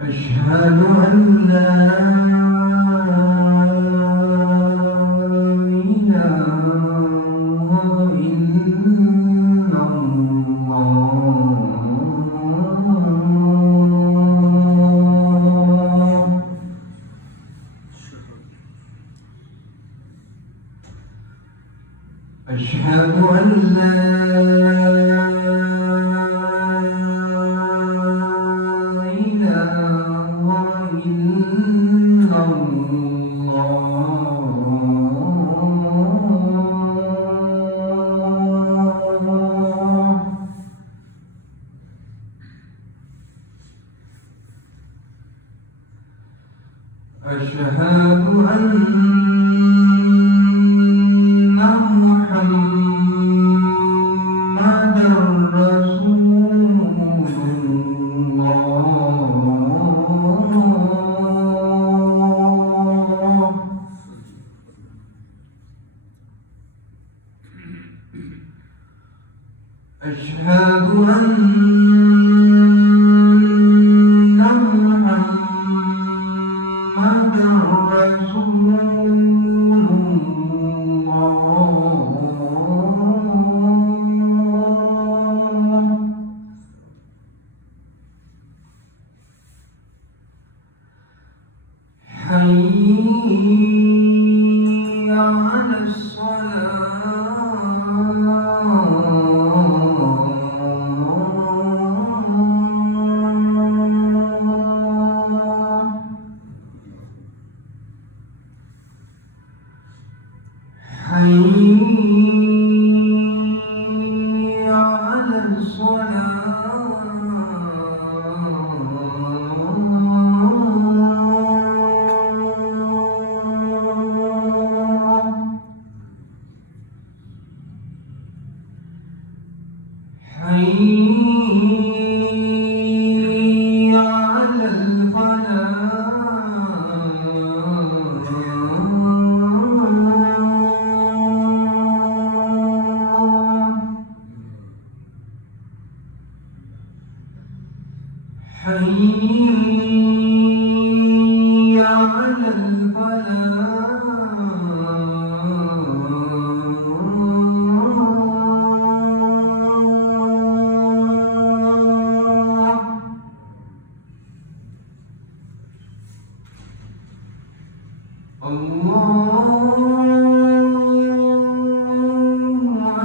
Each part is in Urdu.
أشهد أن لا إله إلا الله. أشهد أن لا أشهد أن محمدًا رسول الله. أشهد أن حي على الصلاة. حي على الصلاة. حي على الفلاح. حي على الفلاح. الله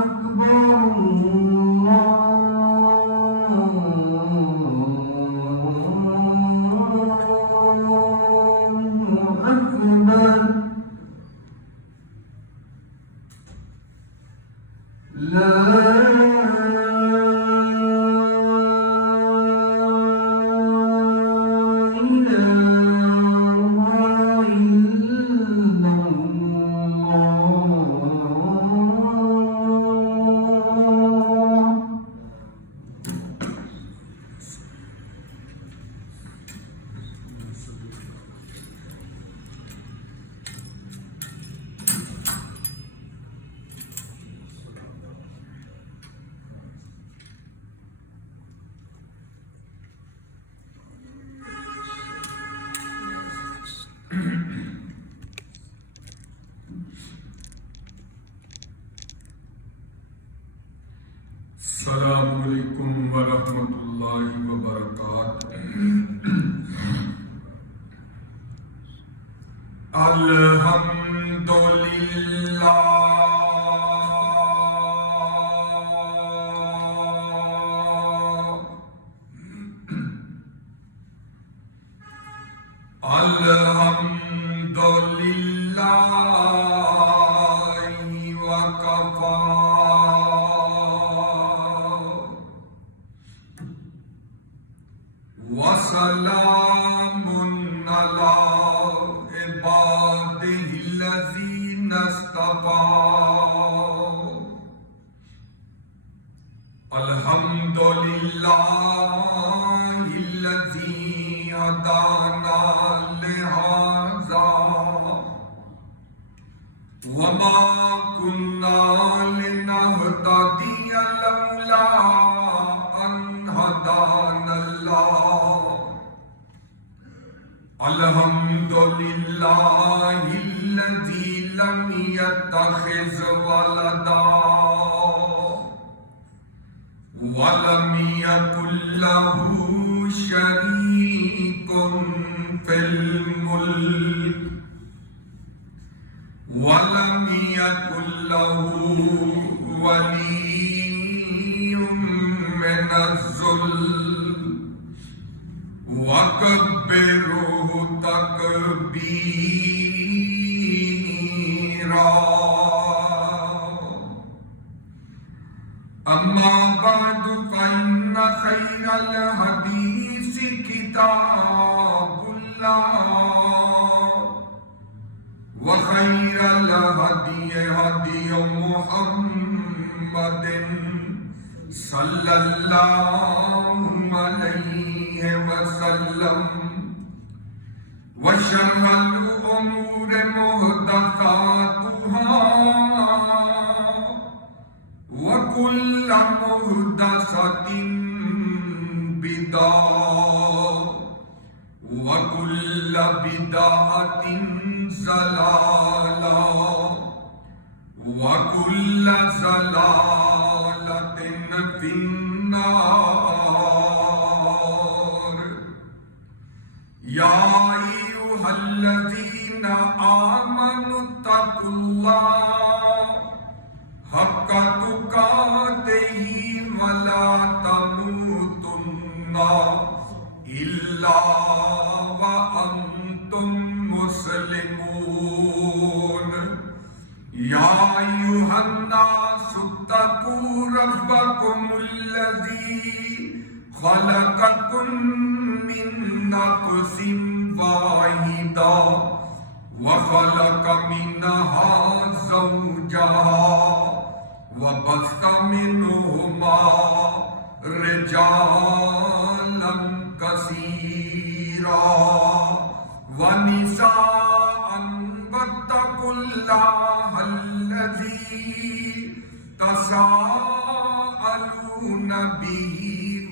أكبر. الله أكبر. لا السلام عليكم ورحمة الله وبركاته. الحمد لله وسلام على عباده الذين اصطفى الحمد لله الذي هدانا لهذا وما كنا لنهتدي لولا أن هدانا الله الحمد لله الذي لم يتخذ ولدا وَلَمْ يَكُنْ لَهُ شَرِيكٌ فِي الْمُلْكِ وَلَمْ يَكُنْ لَهُ وَلِيٌّ مِّنَ الذُّلِّ وَكَبِّرْهُ تَكْبِيرًا أما بعد فإن خير الحديث كتاب الله وخير الهدي هدي محمد صلى الله عليه وسلم وشر الأمور محدثاتها وَكُلَّ مُحْدَثَةٍ بِدْعَةٌ وَكُلَّ بِدْعَةٍ ضَلَالَةٌ وَكُلَّ ضَلَالَةٍ فِي النَّارِ يَا أَيُّهَا الَّذِينَ آمَنُوا اتَّقُوا اللَّهَ حق تقاته ولا تموتن إلا وأنتم مسلمون يا أيها الناس اتقوا ربكم الذي خلقكم من نفس واحدة وخلق منها زوجها وبث منهما رجالا كثيرا ونساء واتقوا الله الذي تساءلون به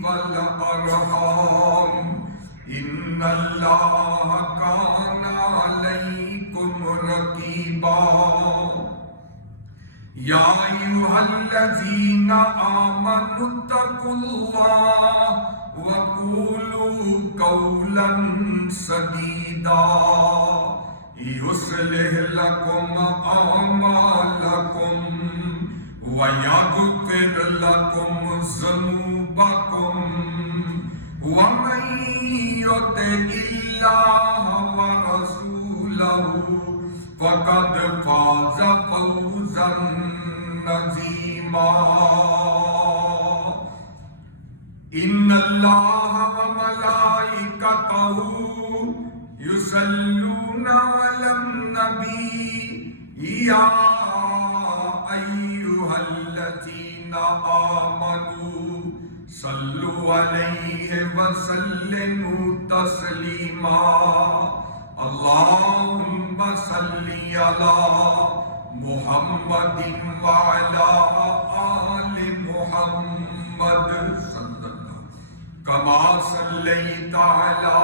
والأرحام إن الله كان عليكم رقيبا يا أيها الذين آمنوا اتقوا الله وقولوا قولا سديدا يصلح لكم أعمالكم ويغفر لكم ذنوبكم ومن يطع الله ورسوله فقد فاز فوزا عظيما إن الله وملائكته يصلون على النبي يا أيها الذين آمنوا صلوا عليه وسلموا تسليما اللهم صل على محمد وعلى آل محمد كما صليت على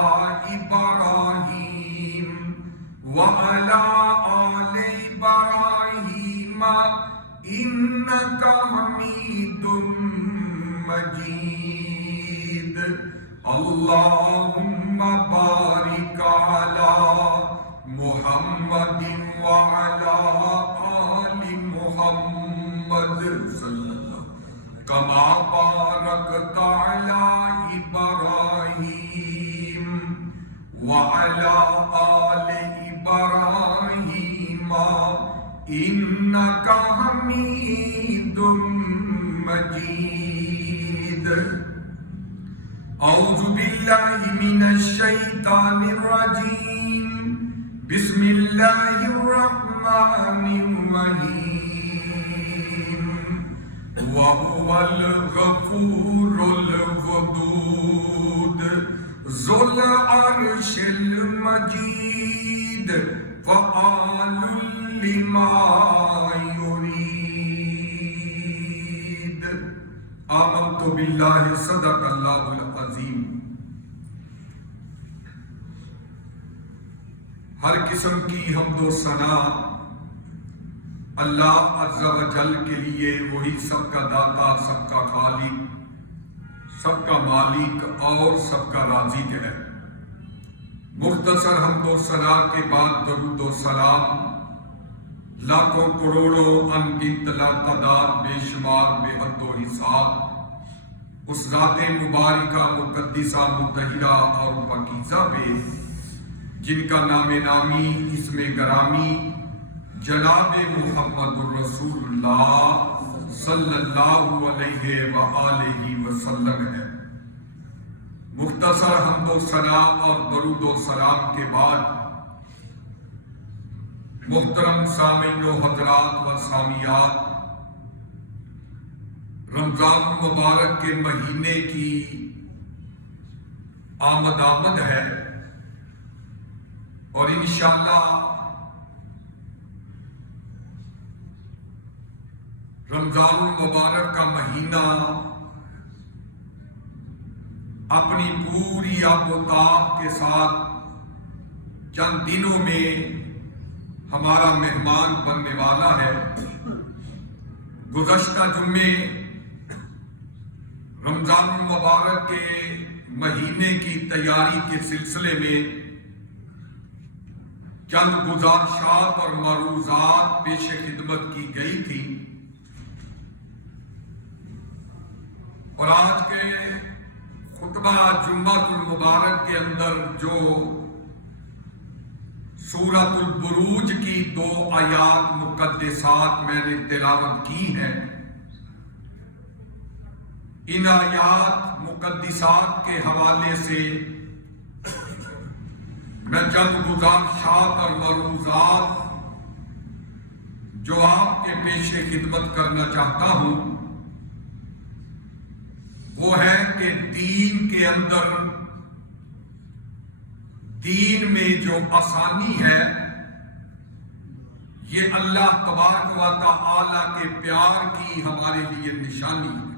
إبراهيم وعلى آل إبراهيم إنك حميد مجيد اللهم بارك على محمد وعلى آل محمد صلی اللہ كما باركت على إبراهيم وعلى آل إبراهيم إنك حميد مجيد اعوذ باللہ من الشیطان الرجیم بسم اللہ الرحمن الرحیم وَهُوَ الْغَفُورُ الْوَدُودُ ذُو الْعَرْشِ الْمَجِيدُ فَعَالٌ لِمَا يُرِيدُ آمنت باللہ صدق اللہ العظیم۔ ہر قسم کی حمد و ثنا اللہ عز و جل کے لیے، وہی سب کا داتا، سب کا خالق، سب کا مالک اور سب کا رازق ہے۔ مختصر حمد و ثنا کے بعد درود و سلام لاکھوں کروڑوں انگنت لاتعداد بے شمار بے حد و حساب اس ذات مبارکہ مقدسہ مطہرہ اور پاکیزہ پہ جن کا نام نامی اسم گرامی جناب محمد الرسول اللہ صلی اللہ علیہ وآلہ وسلم ہے۔ مختصر حمد و ثنا اور درود و سلام کے بعد محترم سامعین و حضرات و سامعات، رمضان مبارک کے مہینے کی آمد ہے اور انشاءاللہ رمضان المبارک کا مہینہ اپنی پوری آب و تاب کے ساتھ چند دنوں میں ہمارا مہمان بننے والا ہے۔ گزشتہ جمعے رمضان المبارک کے مہینے کی تیاری کے سلسلے میں چند گزارشات اور معروضات پیش خدمت کی گئی تھی، اور آج کے خطبہ جمعۃ المبارک کے اندر جو سورۃ البروج کی 2 آیات مقدسات میں نے تلاوت کی ہیں، ان آیات مقدسات کے حوالے سے میں چند گزارشات اور معروضات جو آپ کے پیش خدمت کرنا چاہتا ہوں، وہ ہے کہ دین کے اندر، دین میں جو آسانی ہے، یہ اللہ تبارک و تعالی کے پیار کی ہمارے لیے نشانی ہے۔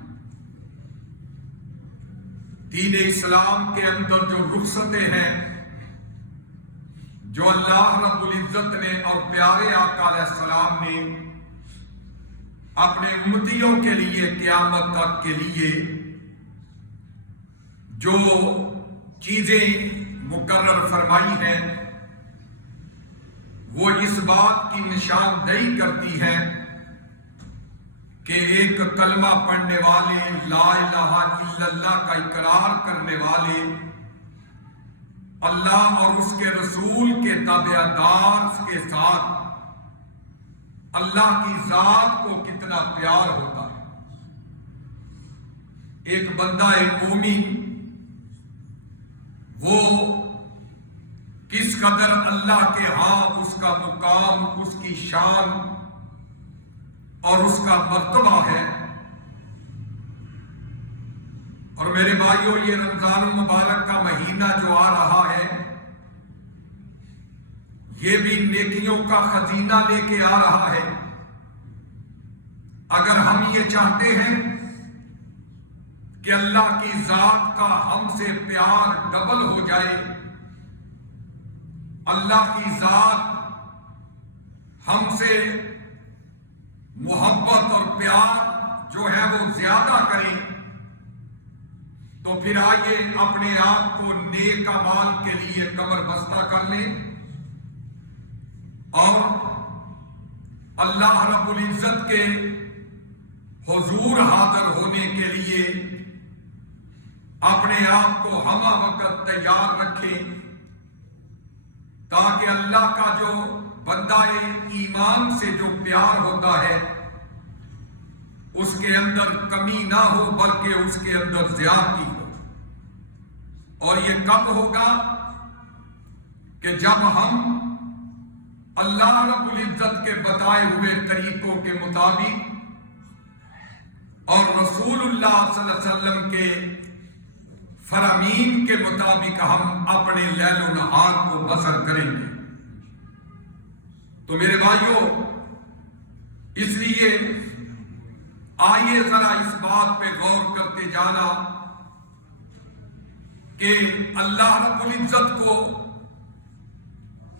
دین اسلام کے اندر جو رخصتیں ہیں جو اللہ رب العزت نے اور پیارے آقا علیہ السلام نے اپنے امتیوں کے لیے قیامت تک کے لیے جو چیزیں مقرر فرمائی ہیں، وہ اس بات کی نشاندہی کرتی ہیں کہ ایک کلمہ پڑھنے والے، لا الہ الا اللہ کا اقرار کرنے والے، اللہ اور اس کے رسول کے تابعدار کے ساتھ اللہ کی ذات کو کتنا پیار ہوتا ہے۔ ایک بندہ مومن وہ کس قدر اللہ کے ہاں اس کا مقام، اس کی شان اور اس کا مرتبہ ہے۔ اور میرے بھائیوں، یہ رمضان المبارک کا مہینہ جو آ رہا ہے، یہ بھی نیکیوں کا خزینہ لے کے آ رہا ہے۔ اگر ہم یہ چاہتے ہیں کہ اللہ کی ذات کا ہم سے پیار ڈبل ہو جائے، اللہ کی ذات ہم سے محبت اور پیار جو ہے وہ زیادہ کریں، تو پھر آئیے اپنے آپ کو نیک اعمال کے لیے کمر بستہ کر لیں اور اللہ رب العزت کے حضور حاضر ہونے کے لیے اپنے آپ کو ہمہ وقت تیار رکھیں، تاکہ اللہ کا جو بندہ ایمان سے جو پیار ہوتا ہے اس کے اندر کمی نہ ہو، بلکہ اس کے اندر زیادتی ہو۔ اور یہ کب ہوگا کہ جب ہم اللہ رب العزت کے بتائے ہوئے طریقوں کے مطابق اور رسول اللہ صلی اللہ علیہ وسلم کے فرامین کے مطابق ہم اپنے لیل و نہار کو بسر کریں گے۔ تو میرے بھائیوں، اس لیے آئیے ذرا اس بات پہ غور کرتے جانا کہ اللہ رب العزت کو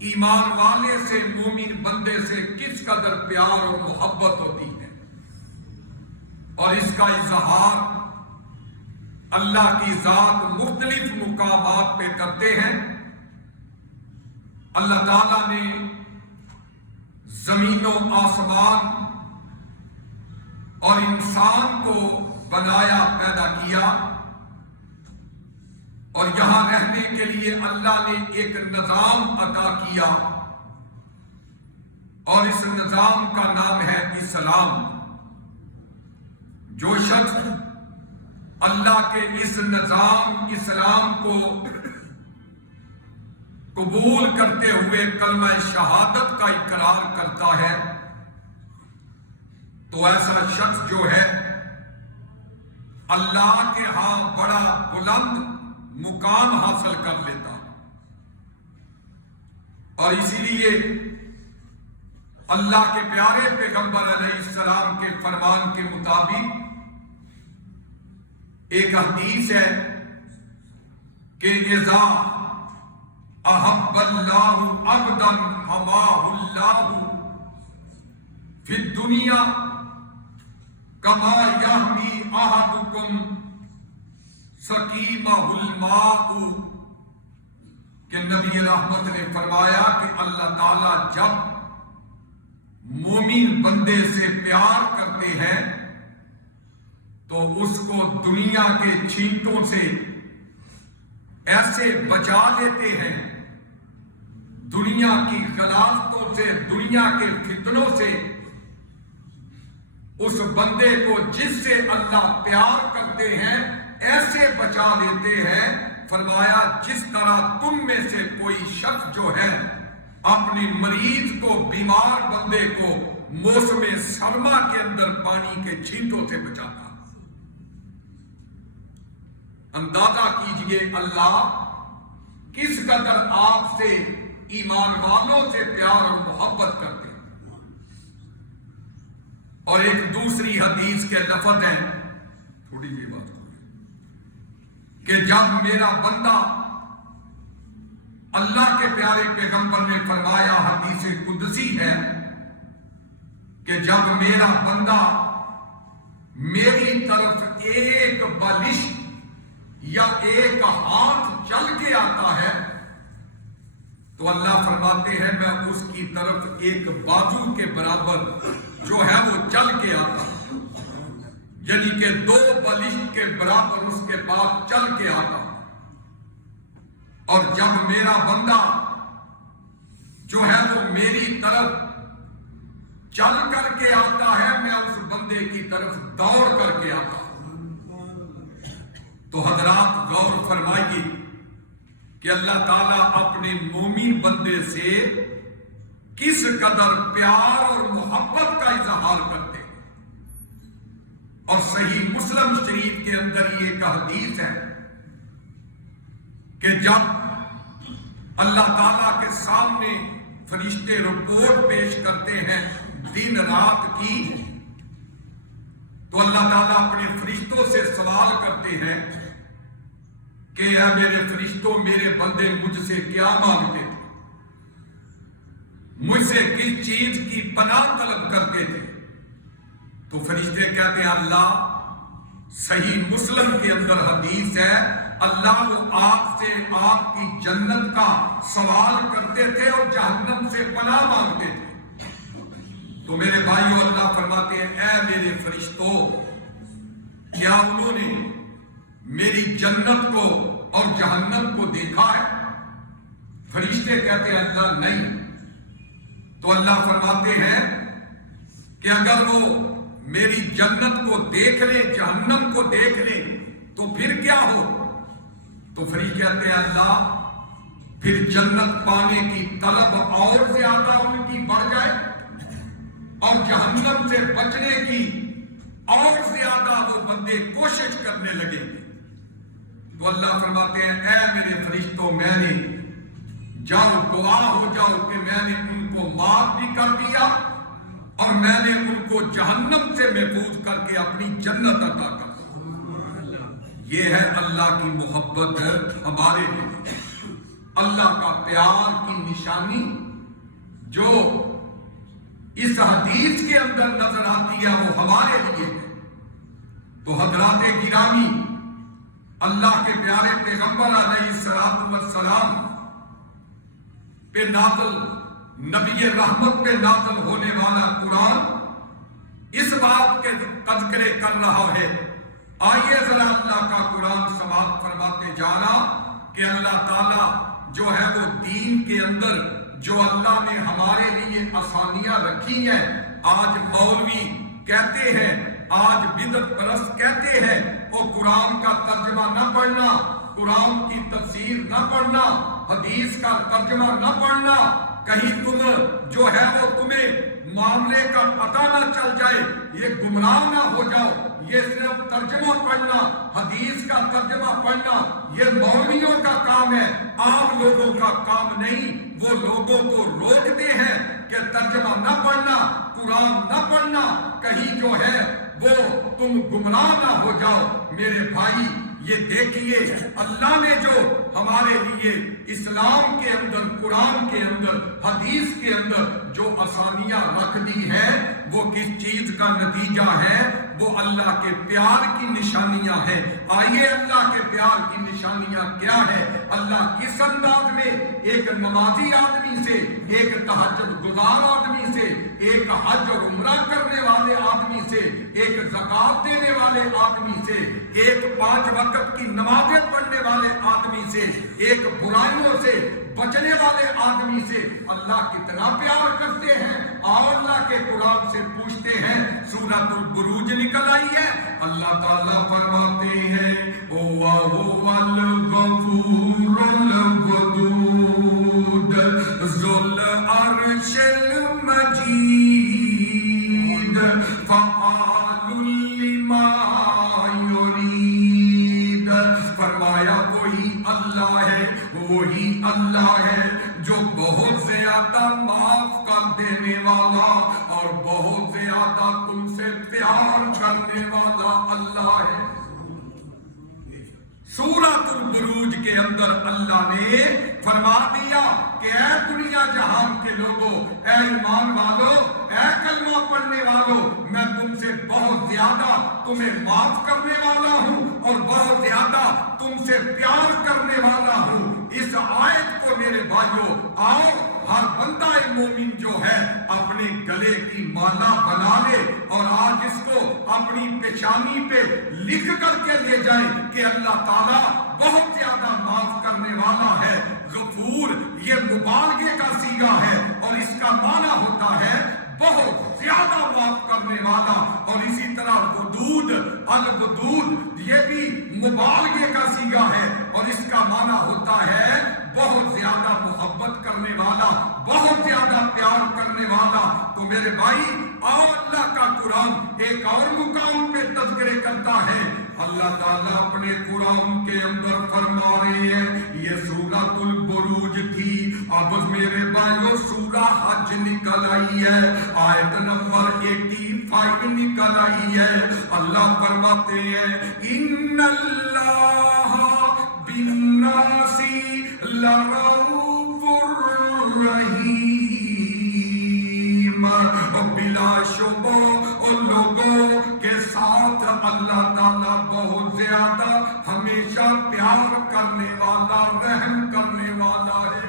ایمان والے سے، مومن بندے سے کس قدر پیار اور محبت ہوتی ہے، اور اس کا اظہار اللہ کی ذات مختلف مقامات پہ کرتے ہیں۔ اللہ تعالیٰ نے زمین و آسمان اور انسان کو بنایا، پیدا کیا، اور یہاں رہنے کے لیے اللہ نے ایک نظام عطا کیا، اور اس نظام کا نام ہے اسلام۔ جو شخص اللہ کے اس نظام اسلام کو قبول کرتے ہوئے کلمہ شہادت کا اقرار کرتا ہے، تو ایسا شخص جو ہے اللہ کے ہاں بڑا بلند مقام حاصل کر لیتا ہے۔ اور اسی لیے اللہ کے پیارے پیغمبر علیہ السلام کے فرمان کے مطابق ایک حدیث ہے کہ اذا احب اللہ عبدا حماہ اللہ فی الدنیا کما یحمی احدکم سقیمہ الماء، کہ نبی رحمت نے فرمایا کہ اللہ تعالیٰ جب مومن بندے سے پیار کرتے ہیں تو اس کو دنیا کے چھینٹوں سے ایسے بچا لیتے ہیں، دنیا کی غلاظتوں سے، دنیا کے فتنوں سے، اس بندے کو جس سے اللہ پیار کرتے ہیں ایسے بچا لیتے ہیں۔ فرمایا جس طرح تم میں سے کوئی شخص جو ہے اپنی مریض کو، بیمار بندے کو موسم سرما کے اندر پانی کے چھینٹوں سے بچاتا۔ اندازہ کیجئے اللہ کس قدر آپ سے، ایمان والوں سے پیار اور محبت کرتے ہیں۔ اور ایک دوسری حدیث کے لفظ ہیں، تھوڑی سی بات کہ جب میرا بندہ، اللہ کے پیارے پیغمبر نے فرمایا، حدیث قدسی ہے کہ جب میرا بندہ میری طرف ایک بالش یا ایک ہاتھ چل کے آتا ہے تو اللہ فرماتے ہیں میں اس کی طرف ایک بازو کے برابر جو ہے وہ چل کے آتا ہوں، یعنی کہ 2 بالشت کے برابر اس کے پاس چل کے آتا ہوں۔ اور جب میرا بندہ جو ہے وہ میری طرف چل کر کے آتا ہے، میں اس بندے کی طرف دوڑ کر کے آتا ہوں۔ تو حضرات غور فرمائیے کہ اللہ تعالیٰ اپنے مومن بندے سے کس قدر پیار اور محبت کا اظہار کرتے ہیں۔ اور صحیح مسلم شریف کے اندر یہ ایک حدیث ہے کہ جب اللہ تعالیٰ کے سامنے فرشتے رپورٹ پیش کرتے ہیں دن رات کی، تو اللہ تعالیٰ اپنے فرشتوں سے سوال کرتے ہیں کہ اے میرے فرشتوں، میرے بندے مجھ سے کیا مانگتے تھے، مجھ سے کس چیز کی پناہ طلب کرتے تھے؟ تو فرشتے کہتے ہیں اللہ، صحیح مسلم کے اندر حدیث ہے، اللہ وہ آپ سے آپ کی جنت کا سوال کرتے تھے اور جہنم سے پناہ مانگتے تھے۔ تو میرے بھائیوں، اللہ فرماتے ہیں اے میرے فرشتوں، کیا انہوں نے میری جنت کو اور جہنم کو دیکھا ہے؟ فرشتے کہتے ہیں اللہ نہیں۔ تو اللہ فرماتے ہیں کہ اگر وہ میری جنت کو دیکھ لیں، جہنم کو دیکھ لیں تو پھر کیا ہو؟ تو فریق کہتے ہیں اللہ پھر جنت پانے کی طلب اور زیادہ ان کی بڑھ جائے اور جہنم سے بچنے کی اور زیادہ وہ بندے کوشش کرنے لگے گے تو اللہ فرماتے ہیں اے میرے فرشتوں میں نے جاؤ گواہ ہو جاؤ کہ میں نے ان کو معاف بھی کر دیا اور میں نے ان کو جہنم سے محفوظ کر کے اپنی جنت عطا کر دی۔ یہ ہے اللہ کی محبت ہمارے لیے، اللہ کا پیار کی نشانی جو اس حدیث کے اندر نظر آتی ہے وہ ہمارے لیے ہے۔ تو حضرات گرامی، اللہ کے پیارے پیغمبر علیہ السلام پہ نازل، نبی رحمت پہ نازل ہونے والا قرآن اس بات کے تذکرے کر رہا ہے۔ آئیے ذرا اللہ کا قرآن سماعت فرماتے جانا کہ اللہ تعالیٰ جو ہے وہ دین کے اندر جو اللہ نے ہمارے لیے آسانیاں رکھی ہیں، آج مولوی کہتے ہیں، آج بدعت پرست کہتے ہیں وہ قرآن کا ترجمہ نہ پڑھنا، قرآن کی تفسیر نہ پڑھنا، حدیث کا ترجمہ نہ پڑھنا، کہیں تم جو ہے وہ تمہیں معاملے کا پتہ نہ چل جائے، یہ گمراہ نہ ہو جاؤ، یہ صرف ترجمہ پڑھنا، حدیث کا ترجمہ پڑھنا یہ مولویوں کا کام ہے، عام لوگوں کا کام نہیں۔ وہ لوگوں کو روکتے ہیں کہ ترجمہ نہ پڑھنا، قرآن نہ پڑھنا، کہیں جو ہے وہ تم گمراہ نہ ہو جاؤ۔ میرے بھائی یہ دیکھیے اللہ نے جو ہمارے لیے اسلام کے اندر، قرآن کے اندر، حدیث کے اندر جو آسانیاں رکھ دی ہے وہ کس چیز کا نتیجہ ہے؟ وہ اللہ کے پیار کی نشانیاں ہیں۔ آئیے اللہ کے پیار کی نشانیاں کیا ہے؟ اللہ کس انداز میں ایک نمازی آدمی سے، ایک تہجد گزار آدمی سے، ایک حج اور عمرہ کرنے والے آدمی سے، ایک زکوٰۃ دینے والے آدمی سے، ایک 5 وقت کی نمازیں پڑھنے والے آدمی سے، ایک برائیوں سے بچنے والے آدمی سے اللہ کتنا پیار کرتے ہیں۔ اور اللہ کے قرآن سے پوچھتے ہیں، سورۃ البروج نکل آئی ہے، اللہ تعالیٰ فرماتے ہیں وَهُوَ الْغَفُورُ الْوَدُودُ ذُو الْعَرْشِ الْمَجِيدُ فَعَالٌ لِمَا يُرِيدُ۔ فرمایا وہی اللہ ہے، وہی اللہ ہے جو بہت زیادہ معاف کر دینے والا اور بہت زیادہ تم سے پیار کرنے والا اللہ ہے۔ سورۃ البروج کے اندر اللہ نے فرما دیا کہ اے دنیا جہان کے لوگوں، اے ایمان والو، اے کلمہ پڑھنے والو، میں تم سے بہت زیادہ تمہیں معاف کرنے والا ہوں اور بہت زیادہ تم سے پیار کرنے والا ہوں۔ اس آیت کو میرے بھائیوں آؤ ہر بندہ مومن جو ہے اپنے گلے کی مالا بنا لے اور آج اس کو اپنی پیشانی پہ لکھ کر کے لے جائے کہ اللہ تعالیٰ بہت زیادہ معاف کرنے والا ہے۔ غفور یہ مبالغے کا صیغہ ہے اور اس کا معنی ہوتا ہے بہت زیادہ معاف کرنے والا، اور اسی طرح ودود، الودود یہ بھی مبالغے کا صیغہ ہے اور اس کا معنی ہوتا ہے بہت زیادہ محبت کرنے والا، بہت زیادہ پیار کرنے والا۔ تو میرے بھائی اور اللہ کا قرآن ایک اور مقام پہ تذکرے کرتا ہے۔ اللہ تعالیٰ اپنے قرآن کے اندر فرما رہے ہیں، یہ سورۃ البروج تھی، اب میرے بھائیوں سورہ حج نکل آئی ہے، آیت نمبر 85 نکل آئی ہے۔ اللہ فرماتے ہیں ان اللہ بالناس لرؤوف رحیم۔ بلا شبہ ان لوگوں کے ساتھ اللہ تعالیٰ بہت زیادہ ہمیشہ پیار کرنے والا، رحم کرنے والا ہے۔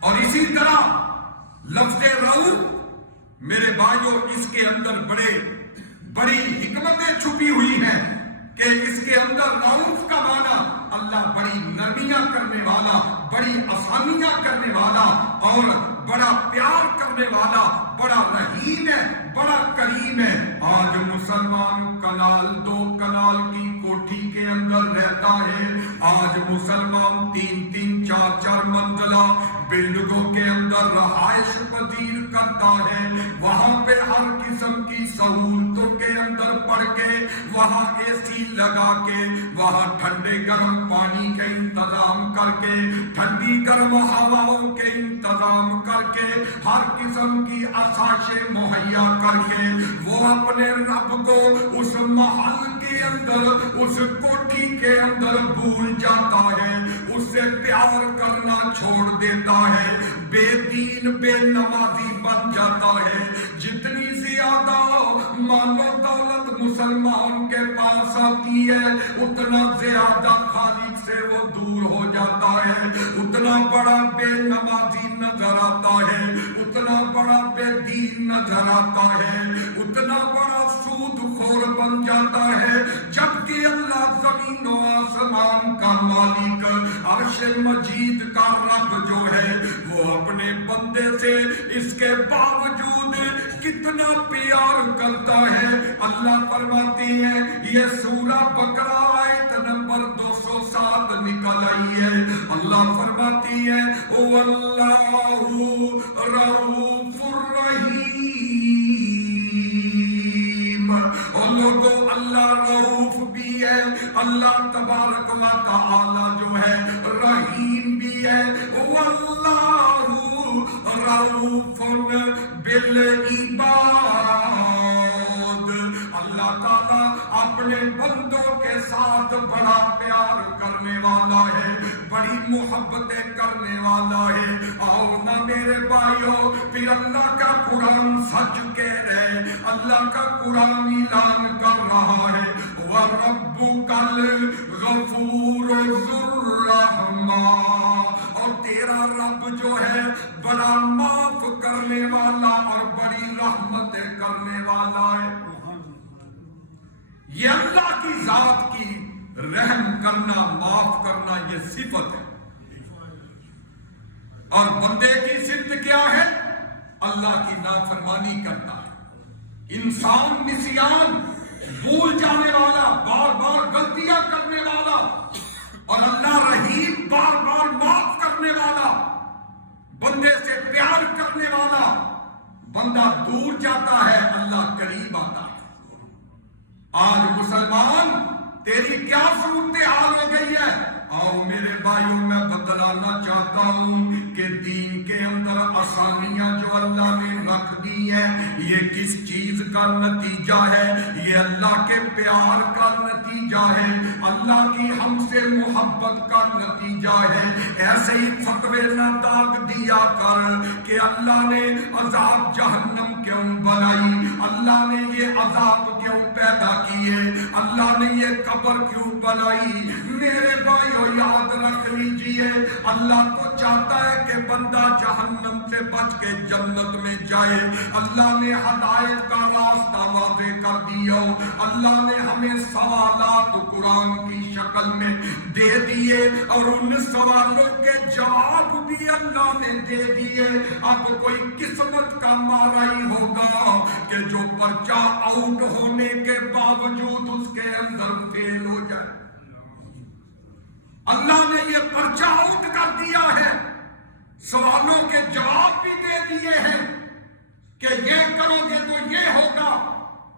اور اسی طرح لفظ رؤوف میرے بھائیوں اس کے اندر بڑی حکمتیں چھپی ہوئی ہیں کہ اس کے اندر رؤوف کا معنی اللہ بڑی نرمیاں کرنے والا، بڑی آسانیاں کرنے والا اور بڑا پیار کرنے والا، بڑا رحیم ہے، بڑا کریم ہے۔ آج مسلمان کنال 2 کنال کی کوٹھی کے اندر رہتا ہے، آج مسلمان 3 4 منزلہ بلڈنگوں کے اندر رہائش پذیر کرتا ہے، وہاں پہ ہر قسم کی سہولتوں کے اندر پڑھ کے، وہاں اے سی لگا کے، وہاں ٹھنڈے گرم پانی کے انتظام کر کے، ٹھنڈی گرم ہواؤں کے انتظام کر کے، ہر قسم کی آسائشیں مہیا کر کے وہ اپنے رب کو اس محل کے اندر، اس کوٹھی کے اندر بھول جاتا ہے، اس سے پیار کرنا چھوڑ دیتا ہے، بے دین بے نمازی بن جاتا ہے۔ جتنی زیادہ مال و دولت مسلمان کے پاس آتی ہے اتنا زیادہ خالق سے وہ دور ہو جاتا ہے، اتنا بڑا بے نمازی نظر آتا ہے، اتنا بڑا بے دین نظر آتا ہے، اتنا بڑا سود خور بن جاتا ہے، جبکہ اللہ زمین و آسمان کا مالک، عرش مجید کا رب جو ہے وہ اپنے بندے سے اس کے باوجود کتنا پیار کرتا ہے۔ اللہ فرماتے ہیں، یہ سورہ بقرہ آیت نمبر 207 نکل آئی ہے، اللہ فرماتی ہے وَاللَّهُ رَءُوفٌ رَحِيمٌ، اور لوگوں اللہ رؤوف بھی ہے، اللہ تبارک و تعالی جو ہے رحیم بھی ہے، وَاللَّهُ رؤوف بالعباد، اللہ تعالیٰ اپنے بندوں کے ساتھ بڑا پیار کرنے والا ہے، بڑی محبتیں کرنے والا ہے۔ آؤ نہ میرے بھائیو، پھر اللہ کا قرآن سچ کہہ رہے، اللہ کا قرآن اعلان کر رہا ہے وَرَبُّكَ الْغَفُورُ ذُو الرَّحْمَةِ، اور تیرا رب جو ہے بڑا معاف کرنے والا اور بڑی رحمتیں کرنے والا ہے۔ یہ اللہ کی ذات کی رحم کرنا، معاف کرنا یہ صفت ہے، اور بندے کی صفت کیا ہے؟ اللہ کی نافرمانی کرتا ہے، انسان نسیان، بھول جانے والا، بار بار غلطیاں کرنے والا، اور اللہ رحیم، بار بار معاف کرنے والا، بندے سے پیار کرنے والا۔ بندہ دور جاتا ہے، اللہ قریب آتا ہے۔ آج مسلمان تیری کیا صورتحال ہو گئی ہے؟ آؤ میرے بھائیوں، میں بتلانا چاہتا ہوں کہ دین کے اندر آسانیاں جو اللہ نے رکھ دی ہے، یہ کس چیز کا نتیجہ ہے؟ یہ اللہ کے پیار کا نتیجہ ہے، اللہ کی ہم سے محبت کا نتیجہ ہے۔ ایسے ہی فتوے نہ داغ دیا کر کہ اللہ نے عذاب جہنم کیوں بنائی، اللہ نے یہ عذاب کیوں پیدا کیے، اللہ نے یہ قبر کیوں بنائی۔ میرے بھائیوں یاد رکھ لیجئے، اللہ تو چاہتا ہے کہ بندہ جہنم سے بچ کے جنت میں جائے۔ اللہ نے ہدایت کا راستہ واضح کر دیا، اللہ نے ہمیں سوالات قرآن کی شکل میں دے دیے، اور ان سوالوں کے جواب بھی اللہ نے دے دیے۔ اب کوئی قسمت کا مارا ہی ہوگا کہ جو پرچہ آؤٹ ہونے کے باوجود اس کے اندر فیل ہو جائے۔ اللہ نے یہ پرچہ آؤٹ کر دیا ہے، سوالوں کے جواب بھی دے دیے ہیں کہ یہ کرو گے تو یہ ہوگا،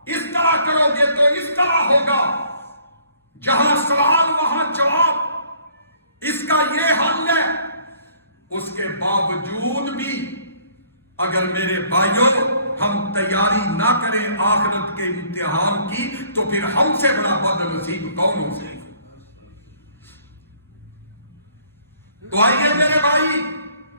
اس طرح کرو گے تو اس طرح ہوگا۔ جہاں سوال وہاں جواب، اس کا یہ حل ہے۔ اس کے باوجود بھی اگر میرے بھائیوں ہم تیاری نہ کریں آخرت کے امتحان کی، تو پھر ہم سے بڑا بد نصیب کون ہو سکے؟ تو آئیے میرے بھائی،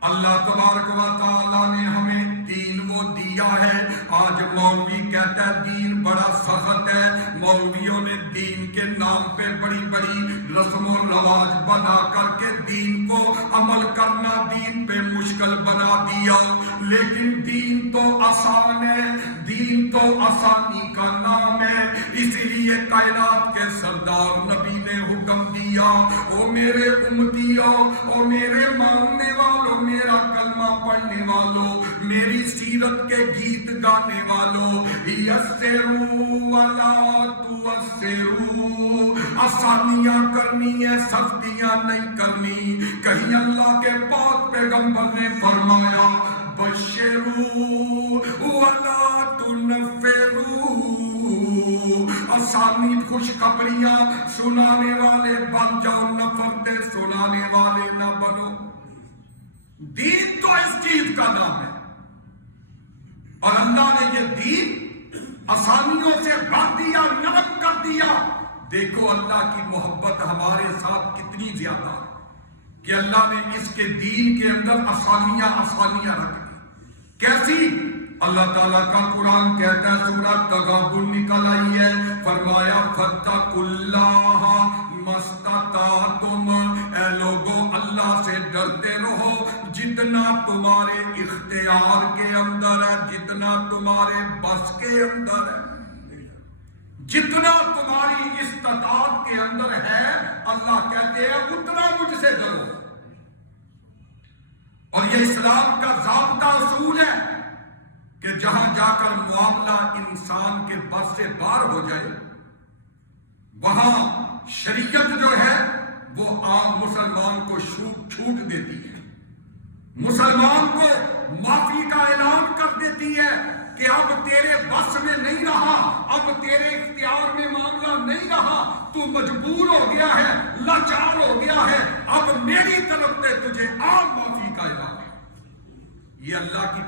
اللہ تبارک و تعالیٰ نے ہمیں دین وہ دیا ہے۔ آج مولوی کہتا ہے دین بڑا سخت ہے، مولویوں نے دین کے نام پہ بڑی بڑی رسم و رواج بنا کر کے دین کو عمل کرنا دین پہ مشکل بنا دیا۔ لیکن دین تو آسان ہے، دین تو آسانی کا نام ہے۔ اسی لیے کائنات کے سردار نبی نے حکم دیا، او میرے امتیوں، او میرے ماننے والوں، میرا کلمہ پڑھنے والوں، میری سیرت کے گیت گانے والوں، یسروا ولا تعسروا، آسانیاں کرنی ہے، سختیاں نہیں کرنی۔ کہیں اللہ کے پاک پیغمبر نے فرمایا بشروا ولا تنفروا، آسانی خوشخبریاں سنانے والے بن جاؤ، نفرتیں سنانے والے نہ بنو۔ دین تو اس چیز کا نام ہے، اور اللہ نے یہ دین آسانیوں سے بھر دیا، نرم کر دیا۔ دیکھو اللہ کی محبت ہمارے ساتھ کتنی زیادہ ہے کہ اللہ نے اس کے دین کے اندر آسانیاں رکھ دی۔ کیسی؟ اللہ تعالیٰ کا قرآن کہتا ہے، سورہ تغابن نکل آئی ہے، فرمایا فاتقوا اللہ ما استطعتم، اے لوگوں اللہ سے ڈرتے رہو جتنا تمہارے اختیار کے اندر ہے، جتنا تمہارے بس کے اندر ہے، جتنا تمہاری استطاعت کے اندر ہے، اللہ کہتے ہیں اتنا مجھ سے ڈرو۔ اور یہ اسلام کا ضابطہ اصول ہے کہ جہاں جا کر معاملہ انسان کے بس سے باہر ہو جائے، وہاں شریعت جو ہے وہ عام مسلمان کو چھوٹ دیتی ہے، مسلمان کو معافی کا اعلان کر دیتی ہے کہ اب تیرے بس میں نہیں رہا، اب تیرے اختیار میں معاملہ نہیں رہا، تو مجبور ہو گیا ہے، لاچار ہو گیا ہے، اب میری طرف سے تجھے عام معافی کا اعلان ہے۔ یہ اللہ کی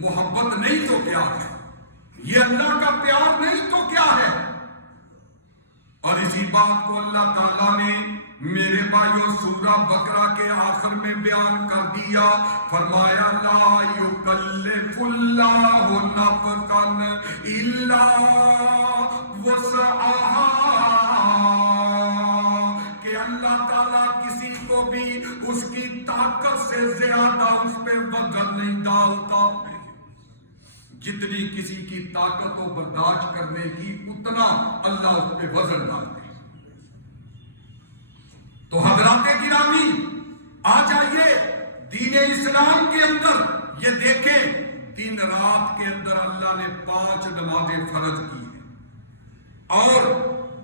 محبت نہیں تو کیا ہے، یہ اللہ کا پیار نہیں تو کیا ہے۔ اور اسی بات کو اللہ تعالیٰ نے میرے بھائیوں سورہ بقرہ کے آخر میں بیان کر دیا، فرمایا لا یکلف اللہ نفسا الا وسعہا، کہ اللہ تعالیٰ کسی کو بھی اس کی طاقت سے زیادہ اس پہ وزن نہیں ڈالتا۔ جتنی کسی کی طاقت و برداشت کرنے کی اتنا اللہ اس پہ وزن ڈالتے ہیں۔ تو حضرات گرامی آ جائیے دین اسلام کے اندر، یہ دیکھیں دن رات کے اندر اللہ نے 5 نمازیں فرض کی ہیں، اور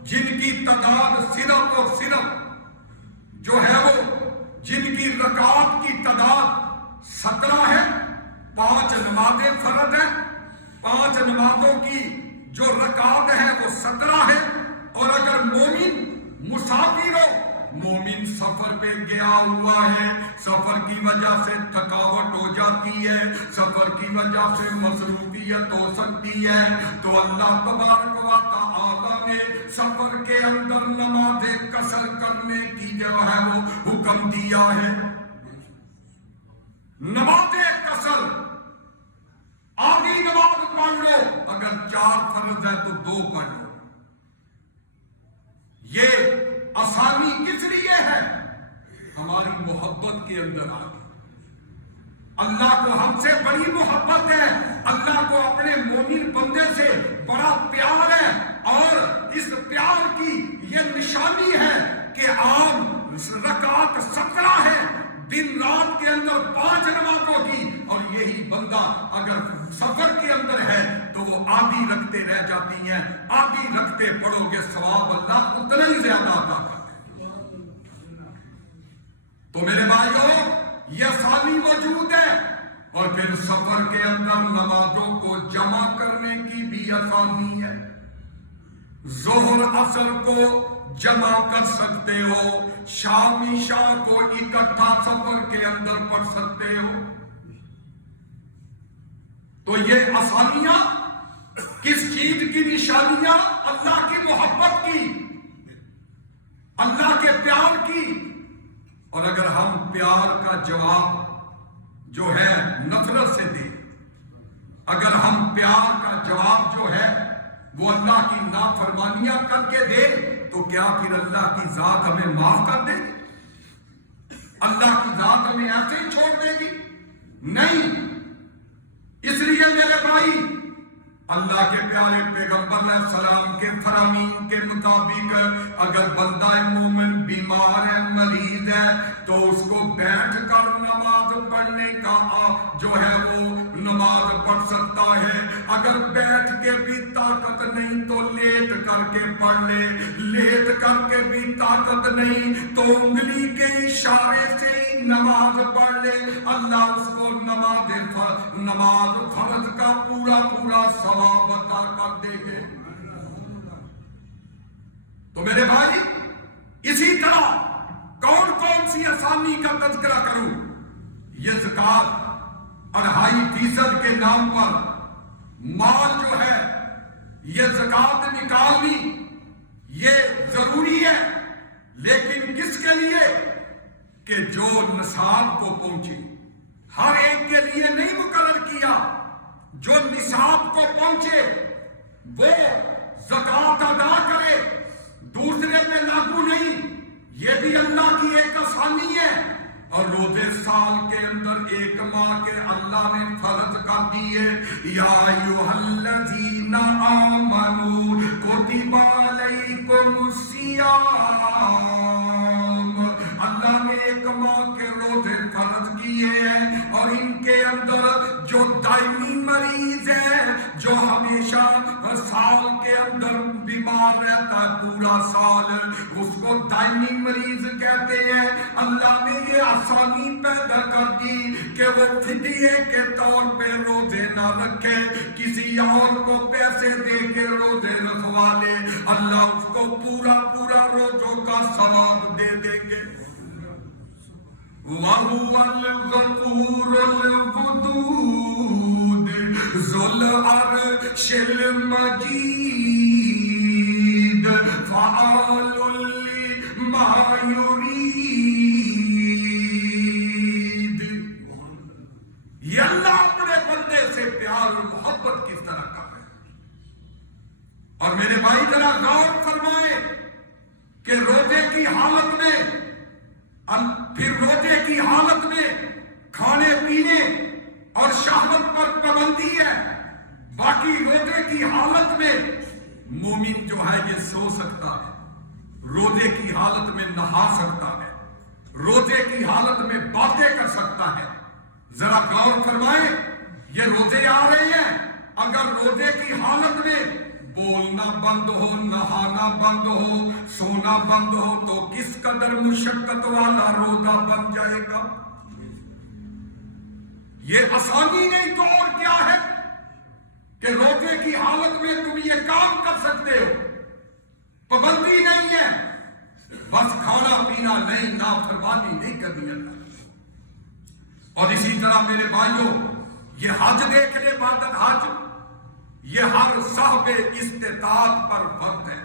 جن کی تعداد صرف اور صرف جو ہے وہ جن کی رکعات کی تعداد 17 ہے، 5 نمازیں فرض ہیں، 5 نمازوں کی جو رکعت ہے وہ 17 ہے۔ اور اگر مومن مسافر ہو، مومن سفر پہ گیا ہوا ہے، سفر کی وجہ سے تھکاوٹ ہو جاتی ہے، سفر کی وجہ سے مصروفیت ہو سکتی ہے، تو اللہ تبارک و تعالی نے سفر کے اندر نماز قصر کرنے کی جو ہے وہ حکم دیا ہے۔ نماز قصر، آدھی نماز پڑھ لو، اگر 4 فرض ہے تو 2 پڑھ لو۔ یہ آسانی کس لیے ہے؟ ہماری محبت کے اندر آ گئی۔ اللہ کو ہم سے بڑی محبت ہے، اللہ کو اپنے مومن بندے سے بڑا پیار ہے، اور اس پیار کی یہ نشانی ہے کہ عام رکعت 17 ہے، دن رات کے اندر 5 نمازوں کی، اور یہی بندہ اگر سفر کے اندر ہے تو وہ آدھی رکھتے رہ جاتی ہیں، آدھی رکھتے پڑھو گے ثواب اللہ اتنا ہی زیادہ عطا کرتا ہے۔ تو میرے بھائیوں یہ آسانی موجود ہے، اور پھر سفر کے اندر نمازوں کو جمع کرنے کی بھی آسانی ہے۔ ظہر عصر کو جمع کر سکتے ہو، شام عشاء کو اکٹھا سفر کے اندر پڑھ سکتے ہو۔ تو یہ آسانیاں کس چیز کی نشانیاں؟ اللہ کی محبت کی، اللہ کے پیار کی۔ اور اگر ہم پیار کا جواب جو ہے نفرت سے دیں، اگر ہم پیار کا جواب جو ہے وہ اللہ کی نافرمانیاں کر کے دے، تو کیا پھر اللہ کی ذات ہمیں معاف کر دے گی؟ اللہ کی ذات ہمیں ایسے ہی چھوڑ دے گی؟ نہیں۔ اس لیے میرے بھائی اللہ کے پیارے پیغمبر علیہ السلام کے فرامین کے مطابق اگر بندہ مومن بیمار ہے، مریض ہے، تو اس کو بیٹھ کر نماز پڑھنے کا جو ہے وہ نماز پڑھ سکتا ہے۔ اگر بیٹھ کے بھی طاقت نہیں تو لیٹ کر کے پڑھ لے، لیٹ کر کے بھی طاقت نہیں تو انگلی کے اشارے سے ہی نماز پڑھ لے، اللہ اس کو نماز فرض کا پورا ثواب عطا کر دے گے۔ تو میرے بھائی، اسی طرح کون سی آسانی کا تذکرہ کروں؟ یہ زکوٰۃ 2.5% کے نام پر مال جو ہے، یہ زکوٰۃ نکالنی یہ ضروری ہے، لیکن کس کے لیے؟ کہ جو نصاب کو پہنچے، ہر ایک کے لیے نہیں مقرر کیا۔ جو نصاب کو پہنچے وہ زکوٰۃ ادا کرے، دوسرے پہ لاگو نہیں۔ یہ بھی اللہ کی ایک آسانی ہے۔ اور روزے سال کے اندر 1 ماہ کے اللہ نے فرض کر دیے۔ یا ایھا الذین آمنوا کتب علیکم الصیام، اللہ نے 1 ماہ کے روزے فرض کیے ہیں، اور ان کے اندر جو دائمی مریض ہے، جو ہمیشہ سال کے اندر بیمار رہتا ہے پورا سال، اس کو دائمی مریض کہتے ہیں۔ اللہ نے یہ آسانی پیدا کر دی کہ وہ فدیے کے طور پہ روزے نہ رکھے، کسی اور کو پیسے دے کے روزے رکھوا لے، اللہ اس کو پورا روزوں کا ثواب دے دیں گے۔ وَهُوَ الْغَفُورُ الْوَدُودُ ذُو الْعَرْشِ الْمَجِيدُ فَعَالٌ لِّمَا يُرِيدُ۔ یہ اللہ اپنے بندے سے پیار اور محبت کس طرح کر رہے ہیں۔ اور میرے بھائی ذرا غور فرمائے کہ روزے کی حالت میں، پھر روزے کی حالت میں کھانے پینے اور شہوت پر پابندی ہے، باقی روزے کی حالت میں مومن جو ہے یہ سو سکتا ہے، روزے کی حالت میں نہا سکتا ہے، روزے کی حالت میں باتیں کر سکتا ہے۔ ذرا غور فرمائیں، یہ روزے آ رہے ہیں، اگر روزے کی حالت میں بولنا بند ہو، نہانا بند ہو، سونا بند ہو تو کس قدر مشقت والا روزہ بن جائے گا۔ یہ آسانی نہیں تو اور کیا ہے کہ روزے کی حالت میں تم یہ کام کر سکتے ہو، پابندی نہیں ہے، بس کھانا پینا نہیں، نافرمانی نہیں کرنی ہے۔ اور اسی طرح میرے بھائیوں، یہ حج دیکھ لے، عبادت حج، یہ ہر صاحب استطاعت پر فرض ہے،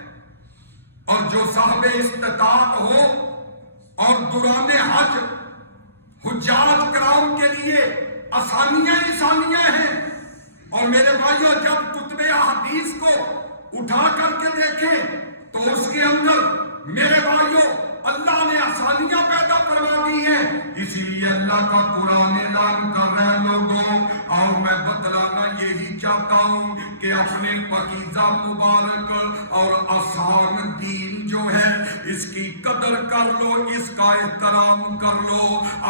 اور جو صاحب استطاعت ہو اور دوران حج حجاج کرام کے لیے آسانیاں ہیں۔ اور میرے بھائیوں، جب کتب احادیث کو اٹھا کر کے دیکھیں تو اس کے اندر میرے بھائیوں اللہ نے آسانیاں پیدا کروا دی ہیں۔ اسی لیے اللہ کا قرآن اعلان کر رہے ہیں لوگوں، اور میں بتلانا یہی چاہتا ہوں کہ اپنے پاکیزہ مبارک اور آسان دین جو ہے اس کی قدر کر لو، اس کا احترام کر لو۔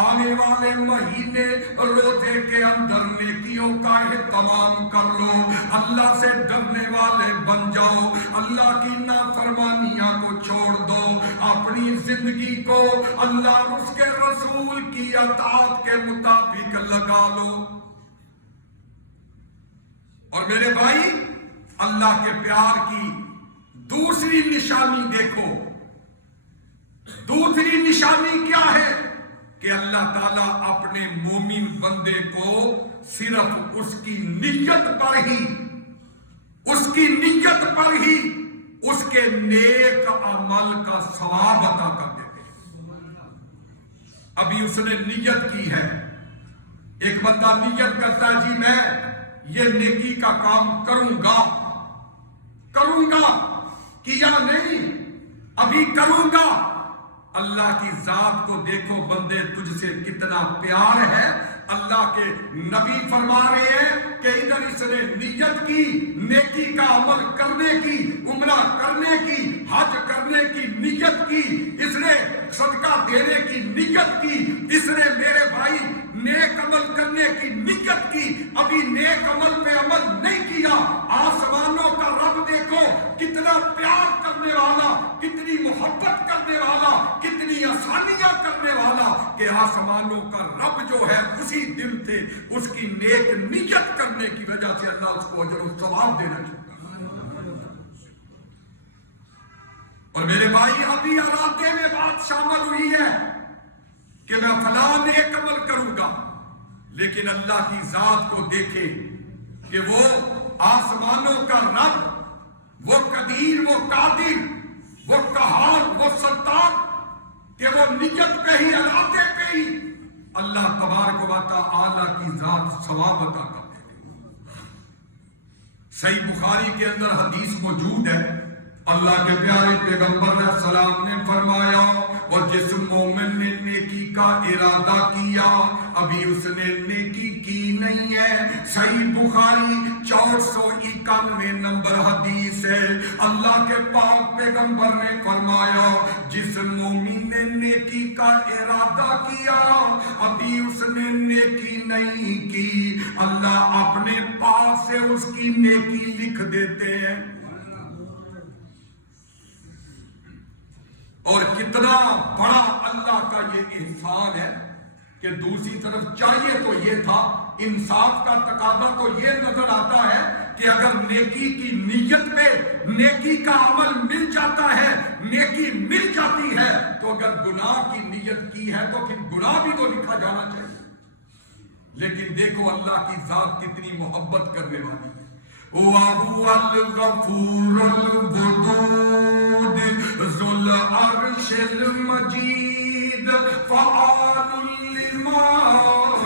آنے والے مہینے روزے کے اندر نیکیوں کا اہتمام کر لو، اللہ سے ڈرنے والے بن جاؤ، اللہ کی نافرمانیاں کو چھوڑ دو، اپنی زندگی کو اللہ اور اس کے رسول کی اطاعت کے مطابق لگا لو۔ اور میرے بھائی، اللہ کے پیار کی دوسری نشانی دیکھو، دوسری نشانی کیا ہے؟ کہ اللہ تعالیٰ اپنے مومن بندے کو صرف اس کی نیت پر ہی اس کے نیک عمل کا ثواب عطا کر دیتے ہیں۔ ابھی اس نے نیت کی ہے، ایک بندہ نیت کرتا ہے جی میں یہ نیکی کا کام کروں گا، کیا نہیں، ابھی کروں گا۔ اللہ کی ذات کو دیکھو، بندے تجھ سے کتنا پیار ہے، اللہ کے نبی فرما رہے ہیں کہ ادھر اس نے نیت کی نیکی کا عمل کرنے کی، عمرہ کرنے کی، حج کرنے کی نیت کی، اس نے صدقہ دینے کی نیت کی، اس نے میرے بھائی نیک عمل کرنے کی نیت کی، ابھی نیک عمل پہ عمل نہیں کیا۔ آسمانوں کا رب دیکھو کتنا پیار کرنے والا، کتنی محبت کرنے والا، کتنی آسانیاں کرنے والا، کہ آسمانوں کا رب جو ہے اسی دن سے اس کی نیک نیت کرنے کی وجہ سے اللہ اس کو اجر و ثواب دینا چاہتا ہے۔ اور میرے بھائی ابھی ارادے میں بات شامل ہوئی ہے کہ میں فلاں نیک عمل کروں گا، لیکن اللہ کی ذات کو دیکھے کہ وہ آسمانوں کا رب، وہ قدیر، وہ قادر، وہ قہار، وہ ستار، کہ وہ نیت پہ ہی، ارادے پہ ہی اللہ تبارک و تعالی کی ذات ثواب عطا کرتے ہیں۔ صحیح بخاری کے اندر حدیث موجود ہے، اللہ کے پیارے پیغمبر علیہ السلام نے فرمایا، اور جس مومن نے نیکی کا ارادہ کیا ابھی اس نے نیکی کی نہیں ہے، صحیح بخاری 491 نمبر حدیث ہے، اللہ کے پاک پیغمبر نے فرمایا جس مومن نے نیکی کا ارادہ کیا ابھی اس نے نیکی نہیں کی، اللہ اپنے پاس سے اس کی نیکی لکھ دیتے ہیں۔ اور کتنا بڑا اللہ کا یہ احسان ہے کہ دوسری طرف چاہیے تو یہ تھا، انصاف کا تقاضا تو یہ نظر آتا ہے کہ اگر نیکی کی نیت پہ نیکی کا عمل مل جاتا ہے، نیکی مل جاتی ہے، تو اگر گناہ کی نیت کی ہے تو پھر گناہ بھی تو لکھا جانا چاہیے۔ لیکن دیکھو اللہ کی ذات کتنی محبت کرنے والی ہے۔ وَهُوَ الْغَفُورُ الْوَدُودُ ذُو الْعَرْشِ الْمَجِيدُ فَعَالٌ لِمَا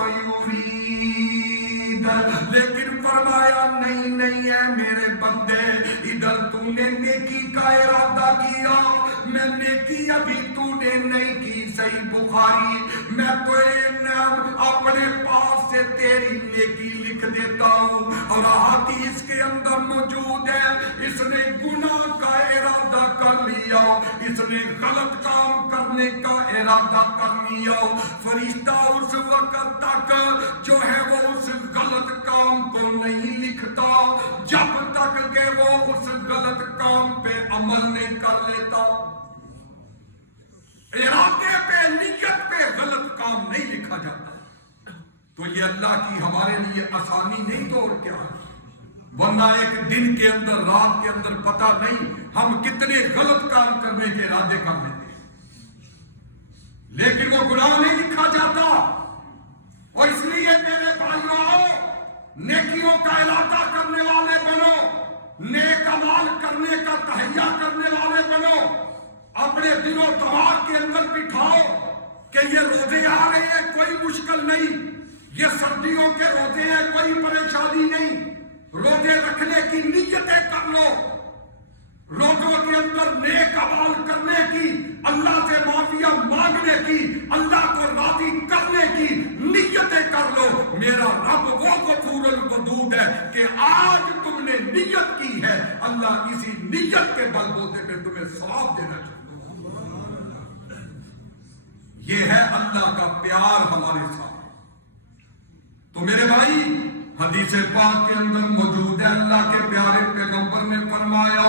يُرِيدُ۔ لیکن فرمایا نہیں ہے میرے بندے، ادھر تو نے نیکی کا ارادہ کیا، میں نیکی ابھی تو نے نہیں کی، صحیح بخاری میں تو اپنے پاس سے تیری نیکی لکھ دیتا ہوں۔ اور حدیث کے اندر موجود ہے اس نے گناہ کا ارادہ کر لیا، اس نے غلط کام کرنے کا ارادہ کر لیا، فرشتہ اس وقت تک جو ہے وہ اس غلط کام کو نہیں لکھتا جب تک کہ وہ اس غلط کام پہ عمل نہیں کر لیتا۔ ارادے پہ، نیت پہ غلط کام نہیں لکھا جاتا۔ تو یہ اللہ کی ہمارے لیے آسانی نہیں تو اور کیا ہے، ورنہ ایک دن کے اندر، رات کے اندر پتہ نہیں ہم کتنے غلط کام کرنے کے ارادے کر لیتے ہیں، لیکن وہ گناہ نہیں لکھا جاتا۔ اور اس لیے میرے بھائیوں، نیکیوں کا ارادہ کرنے والے بنو، نیک اعمال کرنے کا تہیہ کرنے والے بنو، اپنے دل و دماغ کے اندر بٹھاؤ کہ یہ روزے آ رہے ہیں، کوئی مشکل نہیں، یہ سردیوں کے روزے ہیں، کوئی پریشانی نہیں، روزے رکھنے کی نیتیں کر لو، روزوں کے اندر نیک اعمال کرنے کی، اللہ سے معافیہ مانگنے کی، اللہ کو راضی کرنے کی نیتیں کر لو۔ میرا رب وہ غفور الودود ہے کہ آج تم نے نیت کی ہے، اللہ اسی نیت کے بل بوتے پہ تمہیں ثواب دینا چاہتا ہے۔ یہ ہے اللہ کا پیار ہمارے ساتھ۔ تو میرے بھائی حدیث پاک کے اندر موجود ہے، اللہ کے پیارے پیغمبر نے فرمایا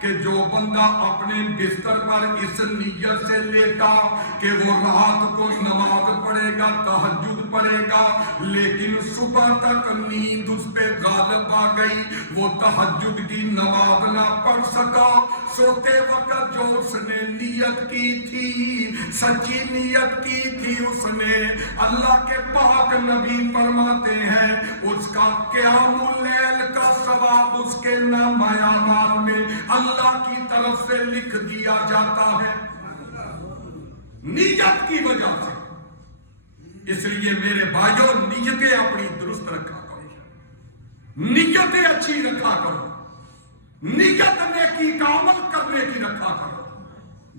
کہ جو بندہ اپنے بستر پر اس نیت سے لیٹا کہ وہ رات کو نماز پڑھے گا، تہجد پڑھے گا، لیکن صبح تک نیند اس پہ غالب آ گئی، وہ تہجد کی نماز نہ پڑھ سکا، سوتے وقت جو اس نے نیت کی تھی، سچی نیت کی تھی اس نے، اللہ کے پاک نبی فرماتے ہیں اس کا قیام اللیل کا ثواب اس کے نامہ اعمال میں اللہ کی طرف سے لکھ دیا جاتا ہے، نیت کی وجہ سے۔ اس لیے میرے بھائیوں، نیتیں اپنی درست رکھا کرو، نیتیں اچھی رکھا کرو، نیت نیکی کا عمل کرنے کی رکھا کرو،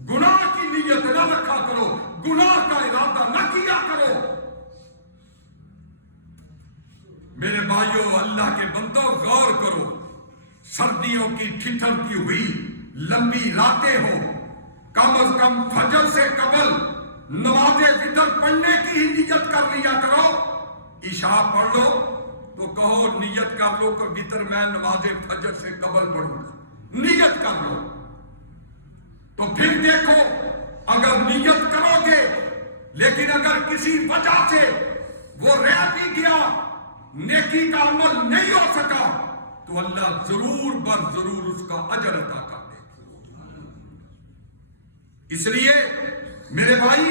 گناہ کی نیت نہ رکھا کرو، گناہ کا ارادہ نہ کیا کرو۔ بھائیو اللہ کے بندوں غور کرو، سردیوں کی ٹھٹھرتی ہوئی لمبی راتیں ہو، کم از کم فجر سے قبل نماز وتر پڑھنے کی ہی نیت کر لیا کرو۔ عشاء پڑھ لو تو کہو نیت کر لو کہ وتر میں نماز فجر سے قبل پڑھوں گا، نیت کر لو۔ تو پھر دیکھو اگر نیت کرو گے لیکن اگر کسی وجہ سے وہ رہ بھی گیا، نیکی کا عمل نہیں ہو سکا، تو اللہ ضرور بر ضرور اس کا اجر عطا کر دے۔ اس لیے میرے بھائی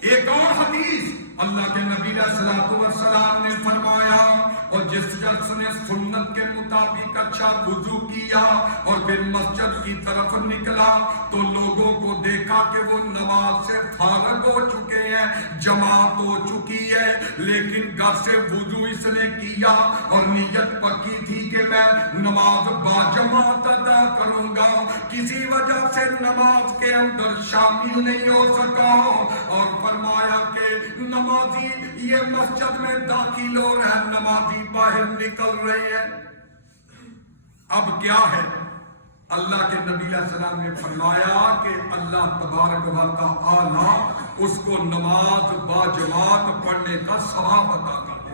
ایک اور حدیث اللہ کے نبی علیہ الصلوۃ والسلام نے فرمایا، اور جس شخص نے سنت کے مطابق اچھا وضو کیا اور پھر مسجد کی طرف نکلا تو لوگوں کو دیکھا کہ وہ نماز سے فارغ ہو چکے ہیں، جماعت ہو چکی ہے، لیکن گھر سے وضو اس نے کیا اور نیت پکی تھی کہ میں نماز باجماعت ادا کروں گا، کسی وجہ سے نماز کے اندر شامل نہیں ہو سکا، اور فرمایا کہ نمازی یہ مسجد میں داخل ہو رہا ہے، نمازی باہر نکل رہے ہیں۔ اب کیا ہے؟ اللہ کے نبی علیہ السلام نے فرمایا کہ اللہ تبارک و تعالی اس کو نماز باجماعت پڑھنے کا ثواب عطا کر دے۔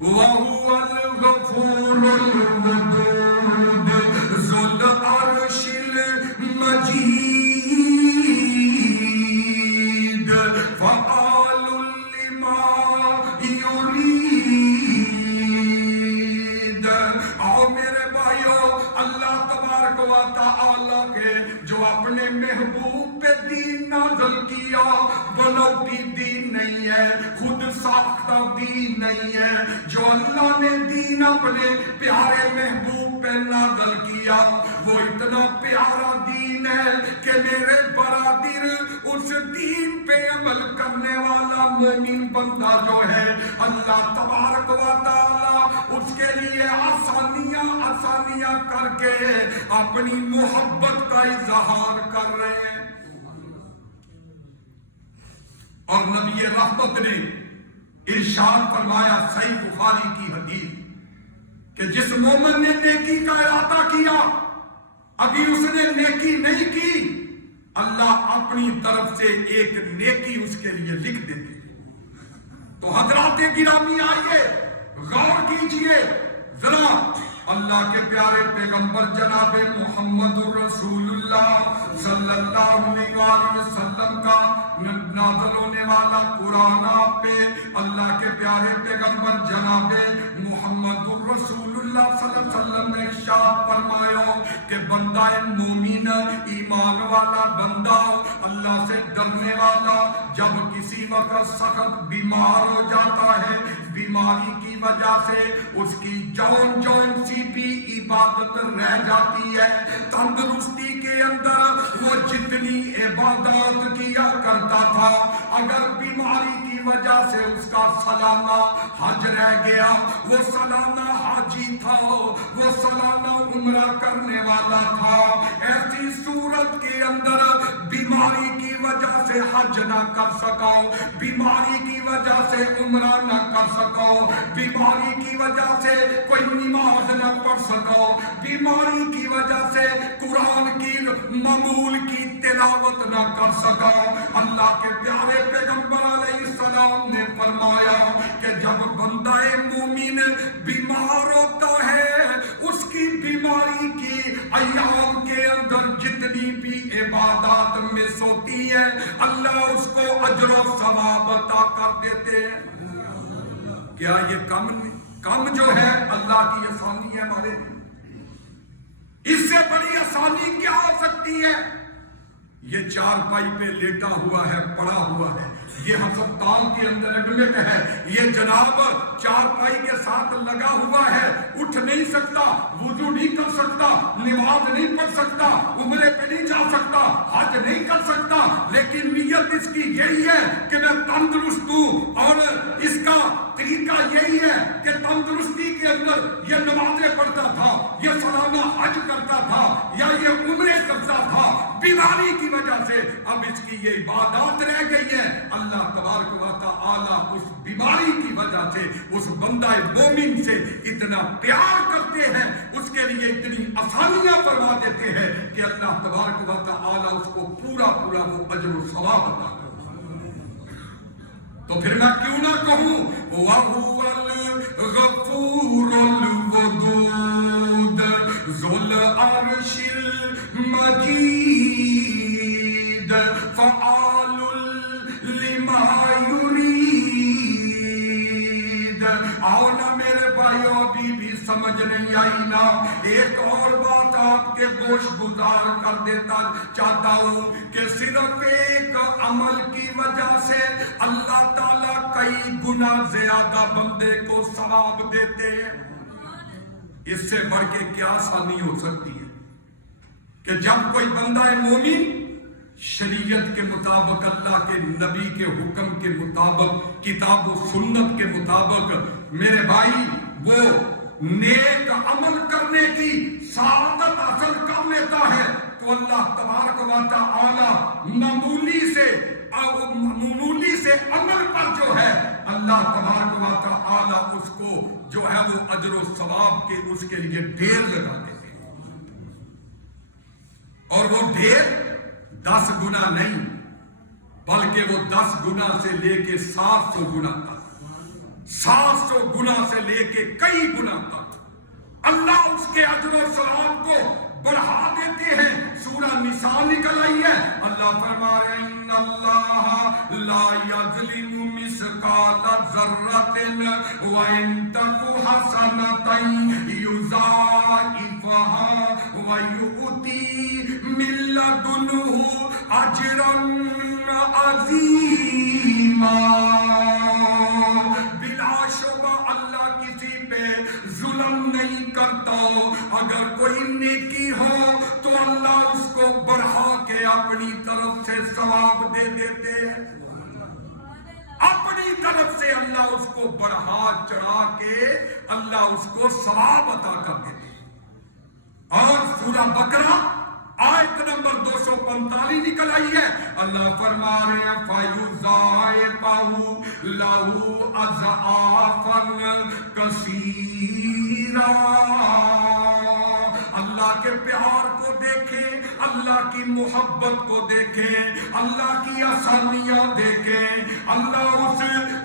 وَهُوَ الْغَفُورُ الْوَدُودُ ذُو الْعَرْشِ الْمَجِيدُ فَعَالٌ لِمَا يُرِيدُ۔ آؤ میرے بھائیو، اللہ تبارک و تعالیٰ کے جو اپنے محبوب پہ دین نازل کیا، بناوٹی دین نہیں ہے، خود ساختہ دین نہیں ہے، جو اللہ نے دین اپنے پیارے محبوب پہ نازل کیا وہ اتنا پیارا دین ہے کہ میرے برادر اس دین پہ عمل کرنے والا مومن بندہ جو ہے، اللہ تبارک و تعالیٰ اس کے لیے آسانیاں کر کے اپنی محبت کا اظہار کر رہے ہیں۔ اور نبی رحمت نے ارشاد فرمایا، صحیح بخاری کی حدیث، کہ جس مومن نے نیکی کا ارادہ کیا، ابھی اس نے نیکی نہیں کی، اللہ اپنی طرف سے ایک نیکی اس کے لیے لکھ دیتے۔ تو حضرات گرامی آئیے غور کیجئے ذرا اللہ کے پیارے پیغمبر جناب محمد رسول اللہ صلی اللہ علیہ وسلم کا نازل ہونے والا قرآن آپ پہ، اللہ کے پیارے پیغمبر جناب محمد رسول اللہ صلی اللہ علیہ وسلم نے ارشاد فرمایا کہ بندہ مومن، ایمان والا بندہ، اللہ سے ڈرنے والا، جب کسی وقت سخت بیمار ہو جاتا ہے، بیماری کی وجہ سے اس کی جون سی بھی عبادت رہ جاتی ہے، تندرستی کے اندر وہ جتنی عبادات کیا کرتا تھا، اگر بیماری کی وجہ سے اس کا سالانہ حج رہ گیا، وہ سالانہ حاجی تھا، وہ سالانہ عمرہ کرنے والا تھا، ایسی صورت کے اندر بیماری کی وجہ سے حج نہ کر سکا، بیماری کی وجہ سے عمرہ نہ کر سکا، بیماری کی وجہ سے کوئی نماز نہ پڑھ سکا، بیماری کی وجہ سے قرآن کی معمول کی تلاوت نہ کر سکا، اللہ کے پیارے پیغمبر علیہ السلام نے فرمایا کہ جب بندہ مومن بیمار ہوتا ہے، اس کی بیماری کی ایام کے اندر جتنی بھی عبادات مس ہوتی ہے، اللہ اس کو اجر و ثواب عطا کر دیتے ہیں۔ کیا یہ کم جو ہے اللہ کی آسانی ہے ہمارے لیے؟ اس سے بڑی آسانی کیا ہو سکتی ہے؟ یہ چارپائی پہ لیٹا ہوا ہے، پڑا ہوا ہے، یہ ہسپتال کے اندر ایڈمٹ ہے، یہ جناب چارپائی کے ساتھ لگا ہوا ہے، اٹھ نہیں سکتا، وضو نہیں کر سکتا، نماز نہیں پڑھ سکتا، عمرے پہ نہیں جا سکتا، حج نہیں کر سکتا، لیکن نیت اس کی یہی ہے کہ میں تندرست ہوں، اور اس کا طریقہ یہی ہے کہ تندرستی کے اندر یہ نمازیں پڑھتا تھا، یہ سالانہ حج کرتا تھا، یا یہ عمرے کرتا تھا، بیماری کی وجہ سے اب اس کی یہ عبادات رہ گئی ہے، اللہ تبارک و تعالی اس بیماری کی وجہ سے اس بندہ مومن سے اتنا پیار کرتے ہیں، اس کے لیے اتنی آسانیاں فرما دیتے ہیں کہ اللہ تبارک و تعالی اس کو پورا وہ اجر و ثواب عطا کرتا ہے۔ تو پھر میں کیوں نہ کہوں وَهُوَ الْغَفُورُ الْوَدُودُ ذُو الْعَرْشِ الْمَجِيدُ فَعَالٌ لِمَا يُرِيدُ۔ آؤ نا میرے بھائیو، ابھی بھی سمجھ نہیں آئی نا؟ ایک اور بات آپ کے گوش گزار کر دیتا چاہتا ہوں کہ صرف ایک عمل کی وجہ سے اللہ تعالیٰ کئی گنا زیادہ بندے کو ثواب دیتے ہیں۔ اس سے بڑھ کے کیا آسانی ہو سکتی ہے کہ جب کوئی بندہ مومن شریعت کے مطابق، اللہ کے نبی کے حکم کے مطابق، کتاب و سنت کے مطابق میرے بھائی وہ نیک عمل کرنے کی سعادت حاصل کر لیتا ہے، تو اللہ تبارک و تعالی معمولی سے عمل پر جو ہے اللہ تبارک و تعالی اس کو جو ہے وہ اجر و ثواب کے اس کے لیے ڈھیر لگا دیتے ہیں، اور وہ ڈھیر 10 گنا نہیں بلکہ وہ 10 گنا سے لے کے 700 گنا تک، 700 گنا سے لے کے کئی گنا تک اللہ اس کے اجر و ثواب کو بڑھا دیتے ہیں۔ سورہ نساء نکل آئی ہے، اللہ فرما رہے ہیں ان اللہ لا یظلم مثقال ذرۃ وان تک حسنۃ یضاعفها ویؤتی من لدنہ اجرا عظیما۔ بلا شبہ اللہ کسی پہ ظلم نہیں کرتا، اگر کوئی نیکی ہو تو اللہ اس کو بڑھا کے اپنی طرف سے ثواب دے دیتے ہیں، اپنی طرف سے اللہ اس کو بڑھا چڑھا کے اللہ اس کو ثواب عطا کر دیتے ہیں۔ اور سورہ بقرہ آیت نمبر 245 نکل آئی ہے، اللہ فرما رہے ہیں فَيُضَاعِفَهُ لَهُ أَضْعَافًا كَثِيرًا۔ اللہ کے پیار کو دیکھیں، اللہ کی محبت کو دیکھیں، اللہ کی آسانیاں دیکھیں، اللہ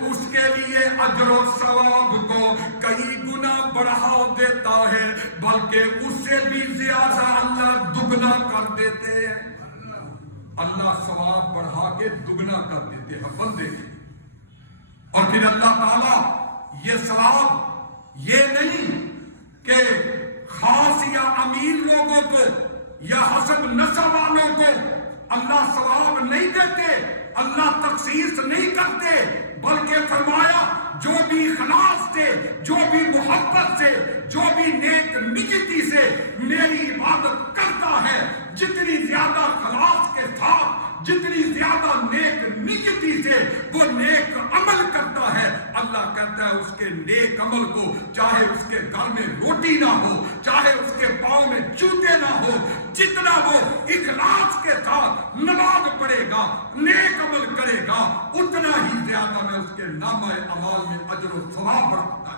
اس کے لیے اجر و ثواب کو کئی گنا بڑھا دیتا ہے، بلکہ اس سے بھی زیادہ اللہ دگنا کر دیتے ہیں۔ اللہ ثواب بڑھا کے دگنا کر دیتے ہیں بندے، اور پھر اللہ تعالیٰ یہ ثواب یہ نہیں کہ خاص یا امیر لوگوں کو یا حسب نسب والوں کو اللہ ثواب نہیں دیتے، اللہ تخصیص نہیں کرتے، بلکہ فرمایا جو بھی اخلاص سے، جو بھی محبت سے، جو بھی نیک نیتی سے میری عبادت کرتا ہے، جتنی زیادہ اخلاص کے ساتھ، جتنی زیادہ نیک نیتی سے وہ نیک عمل کرتا ہے، اللہ کہتا ہے اس کے نیک عمل کو چاہے اس کے گھر میں روٹی نہ ہو، چاہے اس کے پاؤں میں جوتے نہ ہو، جتنا وہ اخلاص کے ساتھ نماز پڑھے گا، نیک عمل کرے گا، اتنا ہی زیادہ میں اس کے نامہ اعمال میں اجر و ثواب بڑھتا ہے۔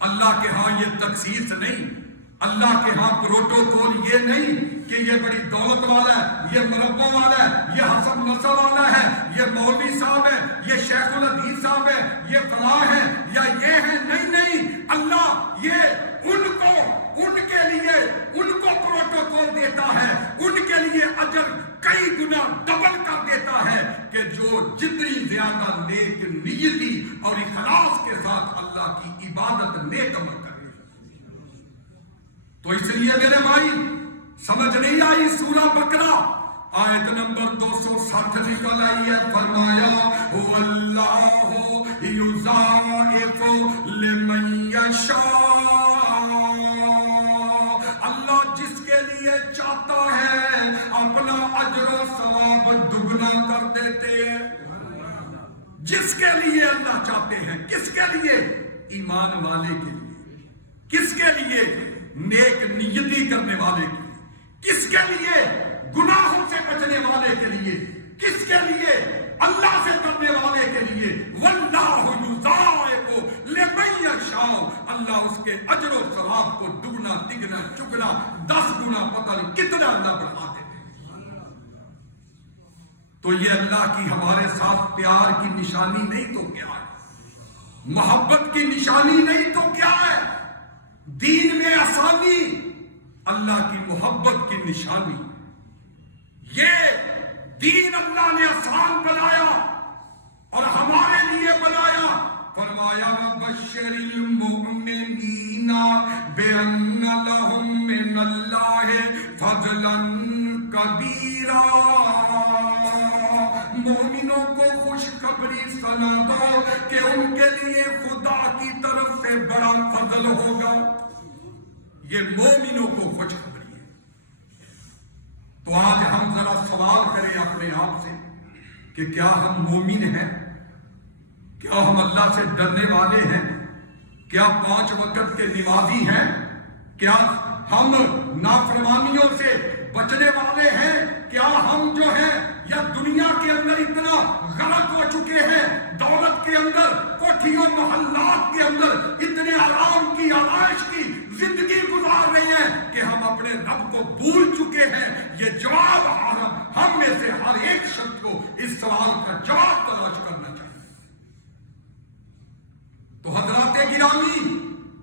اللہ کے ہاں یہ تخصیص نہیں، اللہ کے ہاں پروٹوکول یہ نہیں کہ یہ بڑی دولت والا ہے، یہ مربع والا ہے، یہ حسب نسب والا ہے، یہ مولوی صاحب ہے، یہ شیخ الحدیث صاحب ہے، یہ فلاں ہے یا یہ ہے، نہیں، اللہ یہ ان کے لیے ان کو پروٹوکول دیتا ہے، ان کے لیے اجر کئی گنا ڈبل کر دیتا ہے کہ جو جتنی زیادہ نیک نیتی اور اخلاص کے ساتھ اللہ کی عبادت نیک عمل کرے۔ تو اس لیے میرے بھائی سمجھ نہیں آئی سورہ بقرہ آیت نمبر 260 نکل آئی ہے، فرمایا وَاللَّهُ يُضَاعِفُ لِمَن يَشَاءُ۔ اللہ جس کے لیے چاہتا ہے اپنا اجر و ثواب دگنا کر دیتے ہیں، جس کے لیے اللہ چاہتے ہیں۔ کس کے لیے؟ ایمان والے کے لیے، کس کے لیے؟ نیک نیتی کرنے والے کے لیے، کس کے لیے؟ گناہوں سے بچنے والے کے لیے، کس کے لیے؟ تگنا چگنا 10 گنا پتہ نہیں کتنا اللہ بڑھا دیتے. تو یہ اللہ کی ہمارے ساتھ پیار کی نشانی نہیں تو کیا ہے؟ محبت کی نشانی نہیں تو کیا ہے؟ دین میں آسانی اللہ کی محبت کی نشانی. یہ دین اللہ نے آسان بنایا اور ہمارے لیے بنایا. فرمایا بشر المؤمنین بان لهم من اللہ فضلا کبیرا. مومنوں کو خوشخبری سنا دو کہ ان کے لیے خدا کی طرف سے بڑا فضل ہوگا. یہ مومنوں کو خوشخبری ہے. تو آج ہم ذرا سوال کریں اپنے آپ سے کہ کیا ہم مومن ہیں؟ کیا ہم اللہ سے ڈرنے والے ہیں؟ کیا 5 وقت کے نمازی ہیں؟ کیا ہم نافرمانیوں سے بچنے والے ہیں؟ کیا ہم جو ہیں یا دنیا کے اندر اتنا غلط ہو چکے ہیں، دولت کے اندر، کوٹھیوں محلات کے اندر اتنے آرام کی آرائش کی زندگی گزار رہے ہیں کہ ہم اپنے رب کو بھول چکے ہیں؟ یہ جواب ہم میں سے ہر ایک شخص کو اس سوال کا جواب تلاش کرنا چاہیے. تو حضرات گرامی،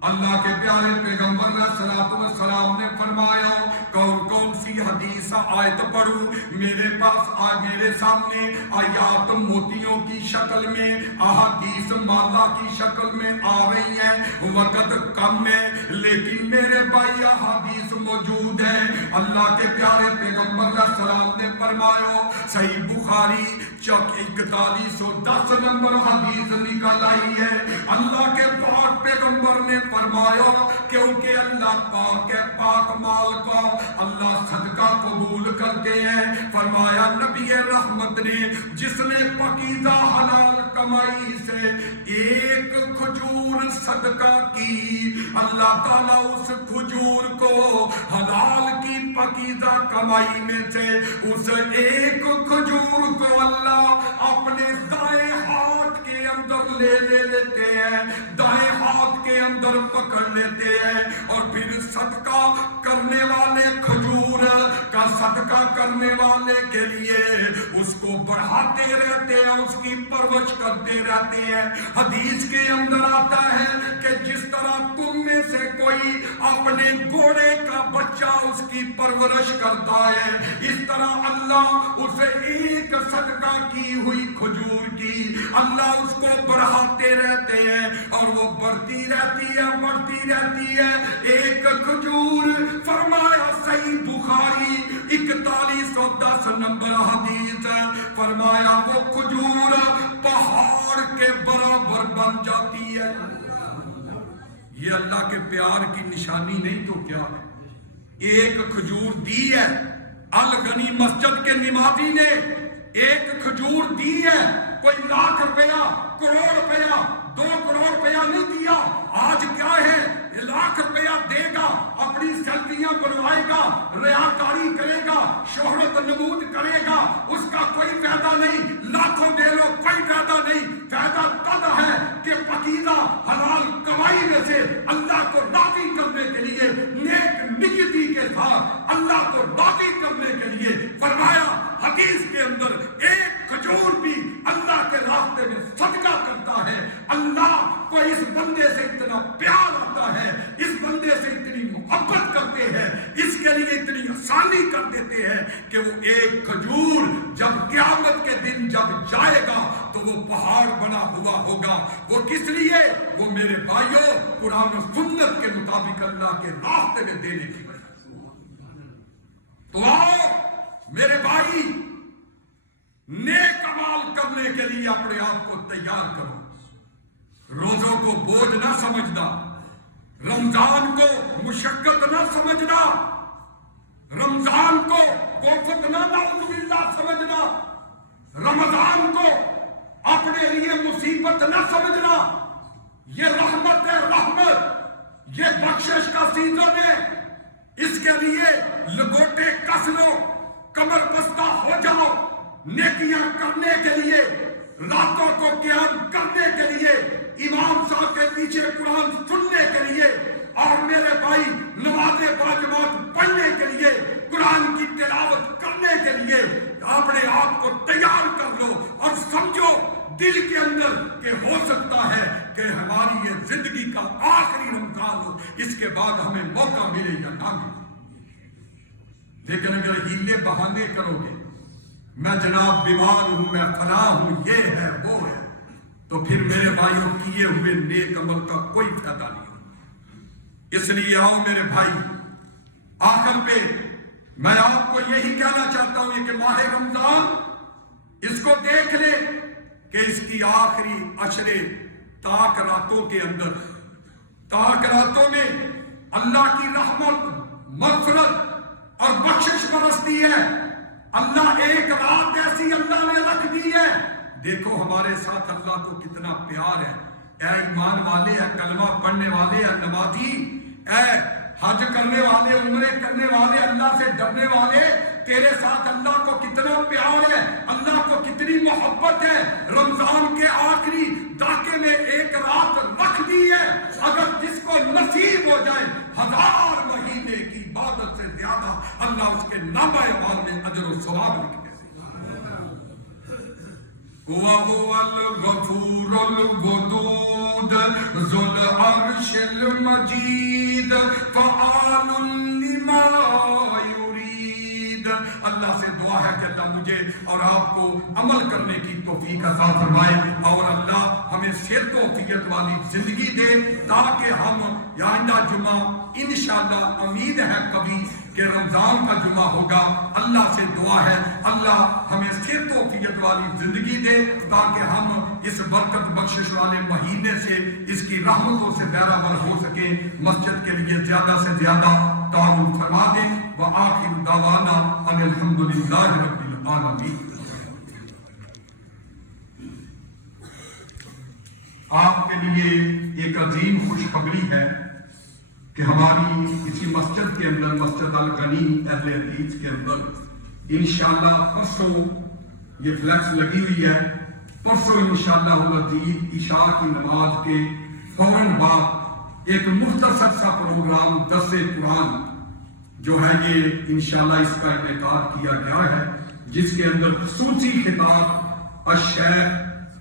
اللہ کے پیارے پیغمبر علیہ الصلوۃ والسلام نے فرمایا کون سی حدیث آیت پڑھوں؟ میرے پاس میرے سامنے آیات موتیوں کی شکل میں، احادیث مالا کی شکل میں آ رہی ہیں. وقت کم ہے لیکن میرے بھائی احادیث موجود ہے. اللہ کے پیارے پیغمبر علیہ السلام نے فرمایا، صحیح بخاری 4110 نمبر حدیث نکل آئی ہے. اللہ کے پاک پیغمبر نے فرمایا کیونکہ اللہ پاک ہے، پاک مال کا اللہ صدقہ قبول کرتے ہیں. فرمایا نبی رحمت نے جس نے پاکیزہ حلال کمائی سے 1 کھجور صدقہ کی، اللہ تعالیٰ اس کھجور کو حلال کی پاکیزہ کمائی میں سے اس 1 کھجور کو اللہ اپنے دائیں ہاتھ کے اندر لے لیتے ہیں، دائیں ہاتھ کے اندر پکڑ لیتے ہیں اور پھر صدقہ کرنے والے کھجور کا صدقہ کرنے والے کے لیے اس کو بڑھاتے رہتے ہیں، اس کی پرورش کرتے رہتے ہیں. حدیث کے اندر آتا ہے کہ جس طرح تم میں سے کوئی اپنے گھوڑے کا بچہ اس کی پرورش کرتا ہے، اس طرح اللہ اسے 1 صدقہ کی ہوئی کھجور کی اللہ اس کو بڑھاتے رہتے ہیں اور وہ بڑھتی رہتی ہے، بڑھتی رہتی ہے. 1 کھجور، فرمایا صحیح بخاری 4110 نمبر حدیث، فرمایا وہ کھجور پہاڑ کے برابر بن جاتی ہے. یہ اللہ کے پیار کی نشانی نہیں تو کیا ہے؟ 1 کھجور دی ہے. الغنی مسجد کے نمازی نے 1 کھجور دی ہے. کوئی لاکھ روپیہ، کروڑ روپیہ، 2 کروڑ روپیہ نہیں دیا. آج کیا ہے؟ لاکھ روپیہ دے گا، اپنی سیلفیاں بنوائے گا، ریاکاری کرے گا، شہرت نمود کرے گا، اس کا کوئی فائدہ نہیں. لاکھوں دے لو کوئی فائدہ نہیں. فائدہ تب ہے کہ پاکیزہ حلال کمائی میں سے اللہ کو راضی کرنے کے لیے نیک نیتی کے ساتھ اللہ کو راضی کرنے کے لیے فرمایا حدیث کے اندر 1 کھجور بھی اللہ کے راستے میں صدقہ کرتا ہے. اللہ کو اس بندے سے اتنا پیار آتا ہے، اس بندے سے اتنی محبت کرتے ہیں، اس کے لیے اتنی آسانی کر دیتے ہیں کہ وہ 1 کھجور جب قیامت کے دن جب جائے گا تو وہ پہاڑ بنا ہوا ہوگا. وہ کس لیے؟ وہ میرے بھائیوں قرآن و سنت کے مطابق اللہ کے راستے میں دینے کی وجہ سے. تو آؤ میرے بھائی، نیک عمل کرنے کے لیے اپنے آپ کو تیار کرو. روزوں کو بوجھ نہ سمجھنا، رمضان کو مشقت نہ سمجھنا، رمضان کو وفد نہ نعوذ باللہ سمجھنا، رمضان کو اپنے لیے مصیبت نہ سمجھنا. یہ رحمت ہے، رحمت، یہ بخشش کا سیزن ہے. اس کے لیے لگوٹے کس لو، کمر بستہ ہو جاؤ، نیکیاں کرنے کے لیے، راتوں کو قیام کرنے کے لیے، امام صاحب کے پیچھے قرآن سننے کے لیے اور میرے بھائی نماز واجبات پڑھنے کے لیے، قرآن کی تلاوت کرنے کے لیے اپنے آپ کو تیار کر لو اور سمجھو دل کے اندر کہ ہو سکتا ہے کہ ہماری یہ زندگی کا آخری رمضان ہو، اس کے بعد ہمیں موقع ملے یا نہ ملے۔ لیکن اگر ہیلے بہانے کرو گے، میں جناب بیمار ہوں، میں فلاں ہوں، یہ ہے وہ ہے، تو پھر میرے بھائیوں کیے ہوئے نیک عمل کا کوئی فائدہ نہیں ہو۔ اس لیے آؤ میرے بھائی، آخر پہ میں آپ کو یہی کہنا چاہتا ہوں کہ ماہ رمضان اس کو دیکھ لے کہ اس کی آخری عشرے تاک راتوں کے اندر، تاک راتوں میں اللہ کی رحمت، مغفرت اور بخشش برستی ہے۔ اللہ ایک رات ایسی اللہ نے رکھ دی ہے، دیکھو ہمارے ساتھ اللہ کو کتنا پیار ہے۔ اے ایمان والے، اے کلمہ پڑھنے والے، اے نمازی، اے حج کرنے والے، عمرے کرنے والے، اللہ سے ڈرنے والے، تیرے ساتھ اللہ کو کتنا پیار ہے، اللہ کو کتنی محبت ہے۔ رمضان کے آخری ڈاکے میں ایک رات رکھ دی ہے، اگر جس کو نصیب ہو جائے 1000 مہینے کی عبادت سے زیادہ اللہ اس کے نامہ اعمال میں اجر و ثواب لکھ دے۔ وَهُوَ الْغَفُورُ الْوَدُودُ ذُو الْعَرْشِ الْمَجِيدُ فَعَالٌ لِمَا يُرِيدُ۔ اللہ سے دعا ہے کہ اللہ مجھے اور آپ کو عمل کرنے کی توفیق عطا فرمائے، اور اللہ ہمیں صحت و عافیت والی زندگی دے، تاکہ ہم آئندہ جمعہ انشاءاللہ امید ہے کبھی کہ رمضان کا جمعہ ہوگا۔ اللہ سے دعا ہے اللہ ہمیں صحت و عافیت والی زندگی دے، تاکہ ہم اس برکت بخشش والے مہینے سے، اس کی رحمتوں سے بہرہ ہو سکے۔ مسجد کے لیے زیادہ سے زیادہ تعاون فرما دیں۔ وآخر دعوانا ان الحمدللہ رب العالمین۔ آپ کے لیے ایک عظیم خوشخبری ہے کہ ہماری اسی مسجد کے اندر، مسجد الغنی اہل حدیث کے اندر انشاءاللہ پرسوں یہ فلیکس لگی ہوئی ہے، پرسوں انشاءاللہ العزیز عشاء کی نماز کے فوراً بعد ایک مختصر سا پروگرام درس قرآن جو ہے یہ انشاءاللہ اس کا انعقاد کیا گیا ہے، جس کے اندر خصوصی خطاب الشیخ